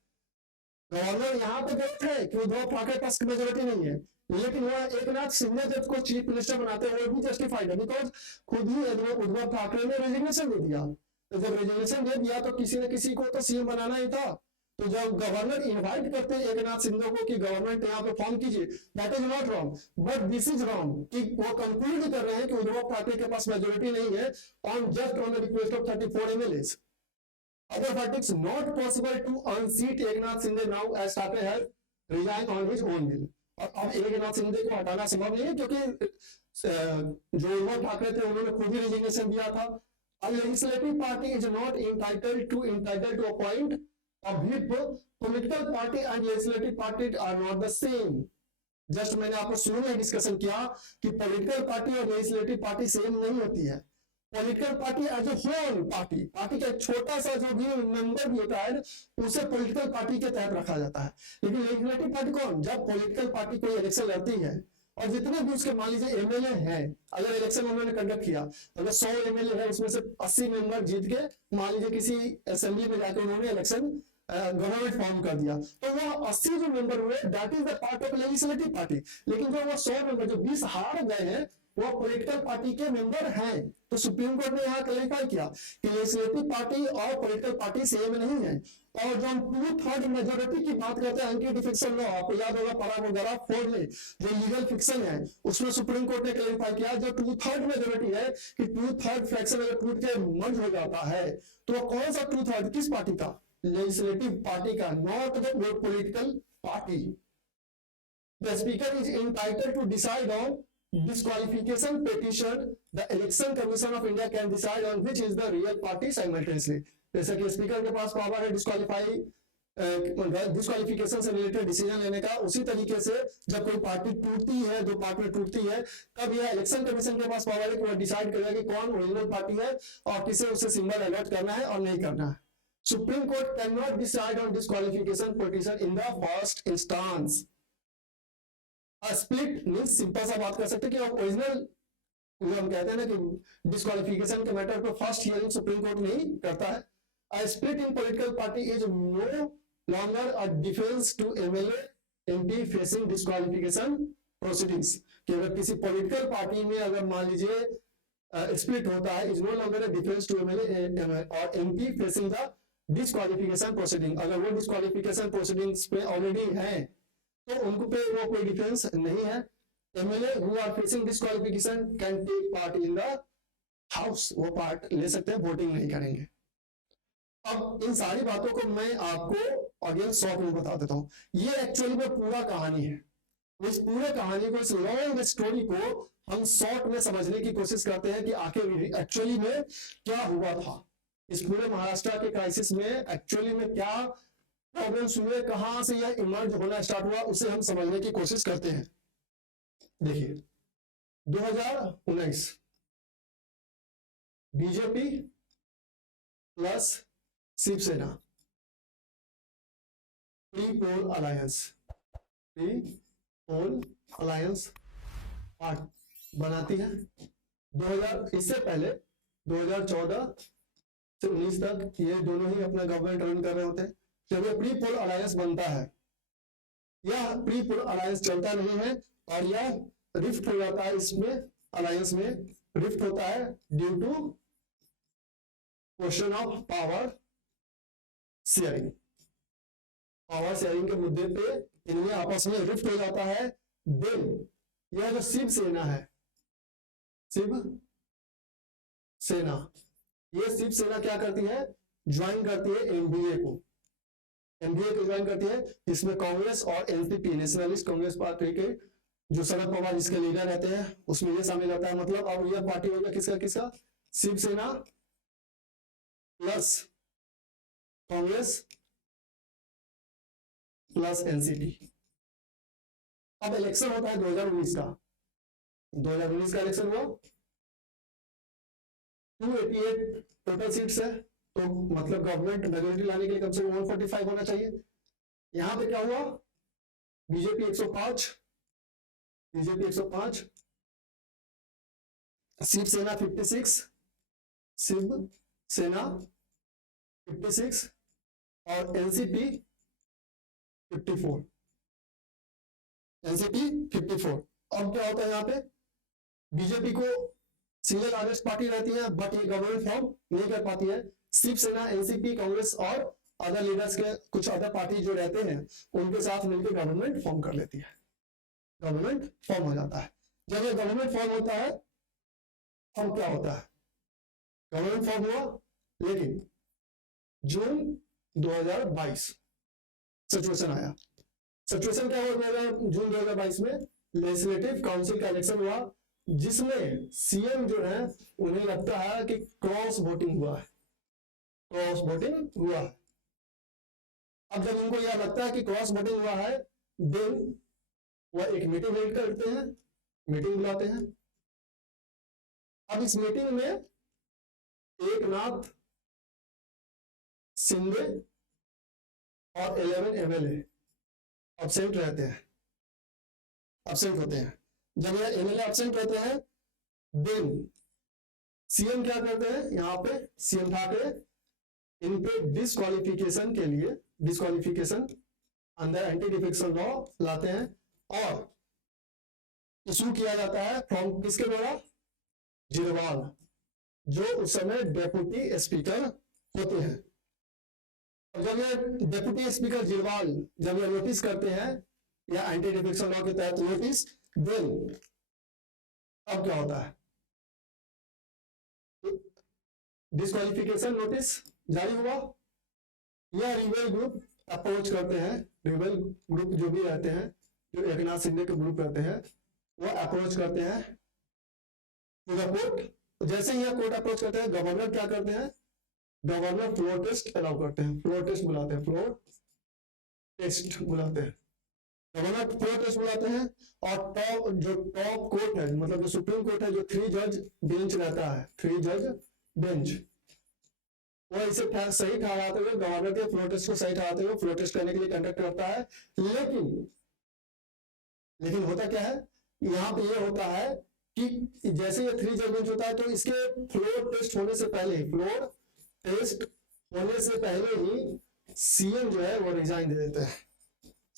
Governor यहाँ पे गलत है कि उद्धव ठाकरे पास मेजोरिटी नहीं है, लेकिन वह एकनाथ शिंदे जब को चीफ मिनिस्टर बनाते हैं वो भी जस्टिफाइड है, बिकॉज खुद ही उद्धव ठाकरे ने रेजिग्नेशन दे दिया। तो जब रेजिग्नेशन दे दिया तो किसी न किसी को तो सीएम बनाना ही था। तो जब गवर्नर इनवाइट करते हैं एकनाथ शिंदे को कि गवर्नमेंट यहाँ पे फॉर्म कीजिए, that is not wrong, but this is wrong कि वो कंक्लूड कर रहे हैं कि उद्धव ठाकरे के पास मेजोरिटी नहीं है on just on the request of 34 MLAs. Other verdicts not possible to unseat Eknath Shinde now as Thackeray has resigned on his own will। और अब एकनाथ शिंदे को हटाना संभव नहीं है क्योंकि जो उद्धव ठाकरे थे उन्होंने खुद ही रेजिग्नेशन दिया था। A legislative party is not entitled to appoint a whip। Political party and legislative party are not the same। Just मैंने आपको शुरू में डिस्कशन किया कि पॉलिटिकल पार्टी और लेजिस्लेटिव पार्टी सेम नहीं होती है। Political party as a whole party का एक छोटा सा जो भी मेंबर भी होता है उसे पॉलिटिकल पार्टी के तहत रखा जाता है। लेकिन लेजिस्लेटिव पार्टी कौन, जब पॉलिटिकल पार्टी कोई इलेक्शन लड़ती है और जितने भी उसके मान लीजिए एमएलए हैं, अगर इलेक्शन उन्होंने कंडक्ट किया, अगर 100 एमएलए है उसमें से 80 मेंबर जीत के मान लीजिए किसी असेंबली में जाकर उन्होंने इलेक्शन गवर्नमेंट फॉर्म कर दिया, तो वो 80 जो मेंबर हुए that is the part of legislative party. लेकिन जो वो 100 मेंबर जो 20 हार गए हैं वो पॉलिटिकल पार्टी के मेंबर हैं। तो सुप्रीम कोर्ट ने यहाँ क्लैरिफाई किया कि लेजिस्लेटिव पार्टी और पॉलिटिकल पार्टी सेम नहीं है। और जो हम 2/3 मेजोरिटी की बात करते हैं एंटी फिक्शन लॉ, आपको याद होगा पैराग्राफ 4 में जो लीगल फिक्शन है उसमें सुप्रीम कोर्ट ने क्लैरिफाई किया जो 2/3 मेजोरिटी है कि 2/3 फ्रैक्शन अगर टूट के मर्ज हो जाता है तो वो कौन सा 2/3 किस पार्टी का, लेजिस्लेटिव पार्टी का, not the political party. The speaker is entitled to decide on disqualification petition. The election commission of India can decide on which is the real party simultaneously. जैसे कि स्पीकर के पास power है disqualification से related decision लेने का, उसी तरीके से जब कोई पार्टी टूटती है, दो पार्ट में टूटती है, तब यह इलेक्शन कमीशन के पास पावर है कि वह डिसाइड करेगा कि कौन ओरिजिनल पार्टी है और किसे उसे सिंबल अलॉट करना है और नहीं करना है। Supreme court can not decide on disqualification petition in the first instance. Split means simple सा बात कर सकते हैं कि ओरिजिनल हम कहते हैं ना कि डिस्क्वालिफिकेशन के मैटर पर फर्स्ट हियरिंग सुप्रीम कोर्ट नहीं करता है। A split in political party is no longer a defense to MLA MP facing disqualification proceedings। कि अगर किसी पॉलिटिकल पार्टी में अगर मान लीजिए स्प्लिट होता है, is no longer a defence to MLA और MP facing the disqualification proceeding. अगर वो डिस्क्वालिफिकेशन प्रोसीडिंग्स पे ऑलरेडी हैं तो उनको पे वो कोई डिफेंस नहीं है। MLA who are facing disqualification can take part in the house, वो पार्ट ले सकते हैं, वोटिंग नहीं करेंगे। अब इन सारी बातों को मैं आपको अगेन शॉर्ट में बता देता हूं। ये एक्चुअली में पूरा कहानी है। इस पूरे कहानी को, इस लॉन्ग स्टोरी को हम शॉर्ट में समझने की कोशिश करते हैं कि आखिर एक्चुअली में क्या हुआ था। इस पूरे महाराष्ट्र के क्राइसिस में एक्चुअली में क्या प्रॉब्लम्स हुए, कहां से यह इमर्ज होना स्टार्ट हुआ, उसे हम समझने की कोशिश करते हैं। देखिए 2019 BJP plus Shivsena pre poll alliance part बनाती है। 2000 इससे पहले 2014 से 19 तक ये दोनों ही अपना गवर्नमेंट रन कर रहे होते हैं। जब ये प्री पोल अलायंस बनता है, यह प्री पोल अलायंस चलता नहीं है और यह रिफ्ट हो जाता है, इसमें अलायंस में रिफ्ट होता है due to question of power sharing. Power sharing के मुद्दे पे इनमें आपस में रिफ्ट हो जाता है। देन यह जो शिवसेना है, शिवसेना, ये शिवसेना क्या करती है, ज्वाइन करती है एनडीए को। एनडीए को ज्वाइन करती है, इसमें कांग्रेस और एनसीपी नेशनलिस्ट कांग्रेस पार्टी के जो शरद पवार जिसके लीडर रहते हैं उसमें ये शामिल रहता है। मतलब अब यह पार्टी होगा किसका, Shivsena plus Congress plus NCP. अब इलेक्शन होता है 2019 का। 2019 का इलेक्शन हुआ, 288 टोटल सीट्स है, तो मतलब गवर्नमेंट मेजोरिटी लाने के लिए कम से कम 145 होना चाहिए। यहां पे क्या हुआ, बीजेपी 105, शिवसेना 56 और एनसीपी 54। अब क्या होता है, यहाँ पे बीजेपी को सिंगल लार्जेस्ट पार्टी रहती है बट ये गवर्नमेंट फॉर्म नहीं कर पाती है। शिवसेना, एनसीपी, कांग्रेस और अदर लीडर्स के कुछ अदर पार्टी जो रहते हैं उनके साथ मिलकर गवर्नमेंट फॉर्म कर लेती है। गवर्नमेंट फॉर्म हो जाता है। जब ये गवर्नमेंट फॉर्म होता है, अब क्या होता है, गवर्नमेंट फॉर्म हुआ, लेकिन जून 2022 सिचुएशन आया। सिचुएशन क्या हुआ जून 2022 में, लेजिस्लेटिव काउंसिल का इलेक्शन हुआ जिसमें सीएम जो है उन्हें लगता है कि क्रॉस वोटिंग हुआ है। अब जब उनको यह लगता है कि क्रॉस वोटिंग हुआ है, देन वह एक मीटिंग हेल्ड करते हैं, मीटिंग बुलाते हैं। अब इस मीटिंग में एकनाथ शिंदे और 11 एमएलए एब्सेंट रहते हैं, एब्सेंट होते हैं। जब यह एमएलए एब्सेंट रहते हैं, देन सीएम क्या करते हैं, यहाँ पे सीएम ठाकरे इन पे डिस्क्वालिफिकेशन के लिए, डिस्क्वालिफिकेशन अंदर एंटी डिफेक्शन लॉ लाते हैं और इशू किया जाता है फ्रॉम किसके द्वारा, जिरवाल, जो उस समय डेप्यूटी स्पीकर होते हैं। और जब ये डेप्यूटी स्पीकर जिरवाल जब ये नोटिस करते हैं या एंटी डिफेक्शन लॉ के तहत नोटिस, देन अब क्या होता है, डिस्क्वालिफिकेशन नोटिस जारी हुआ। यह रिबेल ग्रुप अप्रोच करते हैं, रिबेल ग्रुप जो भी रहते हैं, जो एकनाथ शिंदे के ग्रुप रहते हैं, वो अप्रोच करते हैं टू द कोर्ट। जैसे ही कोर्ट अप्रोच करते हैं, गवर्नर क्या करते हैं, गवर्नर फ्लोर टेस्ट अलाउ करते हैं, फ्लोर टेस्ट बुलाते हैं, फ्लोर टेस्ट बुलाते हैं, गवर्नर फ्लोर टेस्ट बुलाते हैं। और टॉप कोर्ट है, मतलब जो सुप्रीम कोर्ट है, जो 3 जज बेंच रहता है, 3 जज बेंच, वो इसे सही ठहराते हुए, गवर्नर के फ्लोर टेस्ट को सही ठहराते हुए फ्लोर टेस्ट करने के लिए कंडक्ट करता है। लेकिन होता क्या है, यहाँ पे ये होता है कि जैसे ये 3 जज बेंच होता है, तो इसके फ्लोर टेस्ट होने से पहले ही, फ्लोर टेस्ट होने से पहले ही सीएम जो है वो रिजाइन दे देते हैं,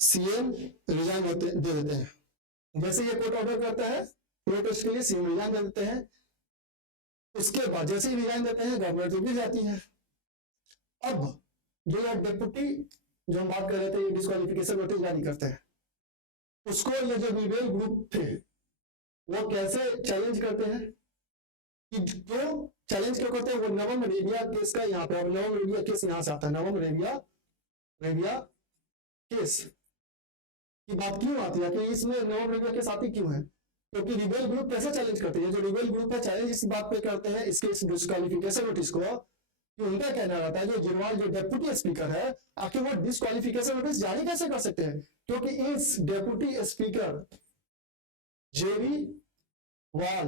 सीएम रिजाइन दे देते हैं। जैसे ये कोर्ट ऑर्डर करता है फ्लोर टेस्ट के लिए, सीएम रिजाइन दे देते हैं। उसके बाद जैसे ही रिजाइन देते हैं, गवर्नर की भी जाती है। अब जो यार डेप्यूटी जो हम बात कर रहे थे, ये डिस्क्वालिफिकेशन नोटिस जारी करते हैं, उसको ये जो रिबेल ग्रुप थे वो कैसे चैलेंज करते हैं, कि जो चैलेंज क्यों करते हैं, वो नवम रेबिया केस का, यहाँ पे नवम रेबिया केस यहाँ से आता है, नवम रेबिया केस की बात क्यों आती है, कि इसमें नवम रेबिया केस आती क्यों है, क्योंकि रिबेल ग्रुप कैसे चैलेंज करते हैं, जो रिबेल ग्रुप है चैलेंज इस बात पे करते हैं, इसके इस डिस्क्वालिफिकेशन नोटिस को, कि उनका कहना रहता है जो जिरवाल जो डेप्यूटी स्पीकर है, आखिर वो डिस्क्वालिफिकेशन नोटिस जारी कैसे कर सकते हैं, क्योंकि इस डेप्यूटी स्पीकर जेवी वाल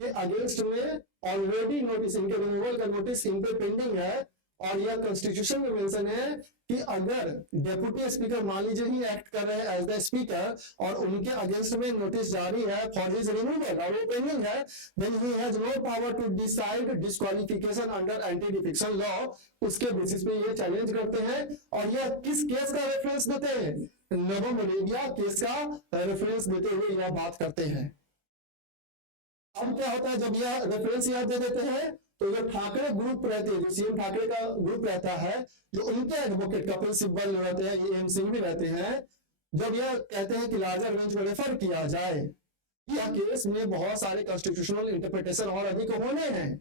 के अगेंस्ट में ऑलरेडी नोटिस, इनके रिमूवल का नोटिस इन पे पेंडिंग है। और यह कॉन्स्टिट्यूशन में मेंशन है कि अगर डेप्यूटी स्पीकर मान लीजिए ही एक्ट कर रहे हैं एज द स्पीकर और उनके अगेंस्ट में नोटिस जारी है फॉर हिज रिमूवल और वो पेंडिंग है, then he has no power to decide disqualification under anti defection law. उसके बेसिस पे ये चैलेंज करते हैं। और यह किस केस का रेफरेंस देते हैं, नवम रेबिया केस का रेफरेंस देते हुए यह बात करते हैं। अब क्या होता है, जब यह रेफरेंस याद दे देते हैं, तो जो ठाकरे ग्रुप रहते हैं, जो सीएम ठाकरे का ग्रुप रहता है, जो उनके एडवोकेट कपिल सिब्बल रहते हैं, ये एम सिंह भी रहते हैं, जब यह कहते हैं कि लार्जर बेंच को रेफर किया जाए, यह केस में बहुत सारे कॉन्स्टिट्यूशनल इंटरप्रिटेशन और अधिक होने हैं,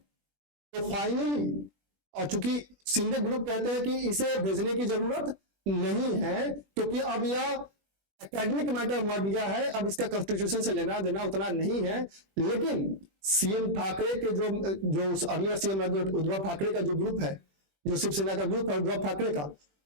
तो फाइनली, और चूंकि सिंधे ग्रुप कहते हैं कि इसे भेजने की जरूरत नहीं है, क्योंकि अब यह एकेडमिक मैटर बढ़ गया है, अब इसका कॉन्स्टिट्यूशन से लेना देना उतना नहीं है। लेकिन सीएम ठाकरे के जो अगला सीएम उद्धव ठाकरे का जो ग्रुप है, जो शिवसेना का ग्रुप है उद्धव ठाकरे का,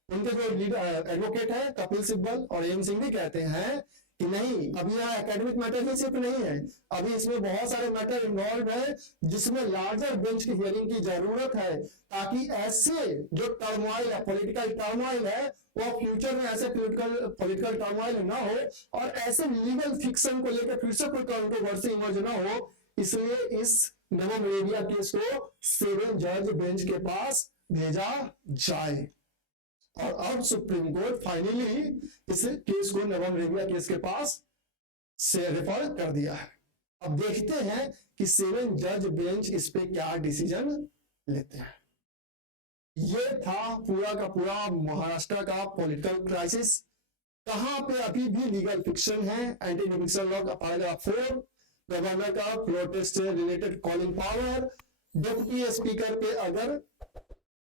उनके जो एडवोकेट है कपिल सिब्बल और एम सिंह भी कहते हैं कि नहीं, अभी यहाँ एकेडमिक मैटर ही सिर्फ नहीं है, अभी इसमें बहुत सारे मैटर इन्वॉल्व है, जिसमें लार्जर बेंच की हियरिंग की जरूरत है, ताकि ऐसे जो टर्मोइल है, पॉलिटिकल टर्मोइल है, वो फ्यूचर में ऐसे पॉलिटिकल टर्मोइल ना हो और ऐसे लीगल फिक्शन को लेकर फिर से कोई कंट्रोवर्सी इमर्ज ना हो। इसलिए इस नवम रेबिया केस को 7 जज बेंच के पास भेजा जाए। और अब सुप्रीम कोर्ट फाइनली इस केस को नवम रेबिया केस के पास से रेफर कर दिया है। अब देखते हैं कि 7 जज बेंच इस पे क्या डिसीजन लेते हैं। ये था पूरा का पूरा महाराष्ट्र का पॉलिटिकल क्राइसिस, कहां पे अभी भी लीगल फिक्शन है। एंटी डिफेक्शन लॉ का पैराग्राफ 4, गवर्नर का फ्लोर टेस्ट से related calling power, deputy speaker पे अगर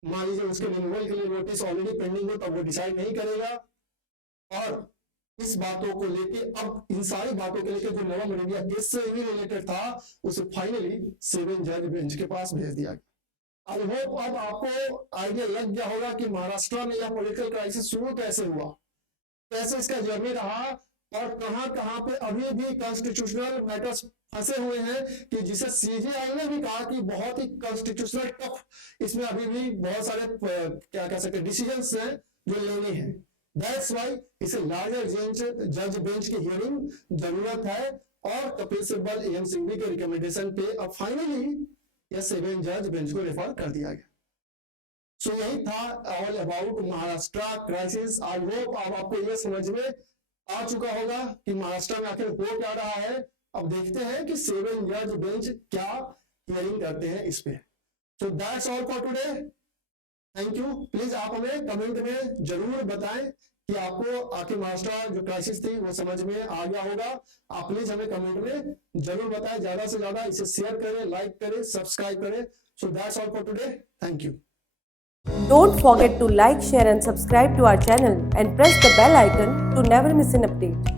मान लीजिए उसके रिमूवल के लिए नोटिस ऑलरेडी पेंडिंग हो, तब वो डिसाइड नहीं करेगा। और इस बातों को लेके, अब इन सारी बातों को लेके जो नवम रेबिया केस से भी रिलेटेड था, उसे फाइनली 7 जज बेंच के पास भेज दिया गया। आई होप अब आपको आइडिया लग गया होगा कि महाराष्ट्र में यह पॉलिटिकल क्राइसिस शुरू कैसे हुआ, कैसे इसका जर्नी रहा, और कहां कहां पे अभी भी कॉन्स्टिट्यूशनल मैटर्स फंसे हुए हैं कि जिसे सीजेआई ने भी कहा कि बहुत ही कॉन्स्टिट्यूशनल टफ, इसमें अभी भी बहुत सारे क्या कह सकते हैं डिसीजंस हैं जो लेने हैं। दैट्स व्हाई इसे लार्जर जज बेंच की हियरिंग जरूरत है और कपिल सिब्बल एएम सिंघवी के रिकमेंडेशन पे अब फाइनली यह 7 जज बेंच को रेफर कर दिया गया। सो यही था all about Maharashtra crisis. I hope अब आपको यह समझ में आ चुका होगा कि महाराष्ट्र में आखिर हो क्या रहा है। अब देखते हैं कि 7 जज बेंच क्या हियरिंग करते हैं इस पे। So that's all for today, thank you. Please आप हमें कमेंट में जरूर बताएं कि आपको आखिर महाराष्ट्र जो क्राइसिस थी वो समझ में आ गया होगा। आप प्लीज हमें कमेंट में जरूर बताएं, ज्यादा से ज्यादा इसे शेयर करें, लाइक करें, सब्सक्राइब करें। So that's all for today, thank you. Don't forget to like, share and subscribe to our channel and press the bell icon to never miss an update.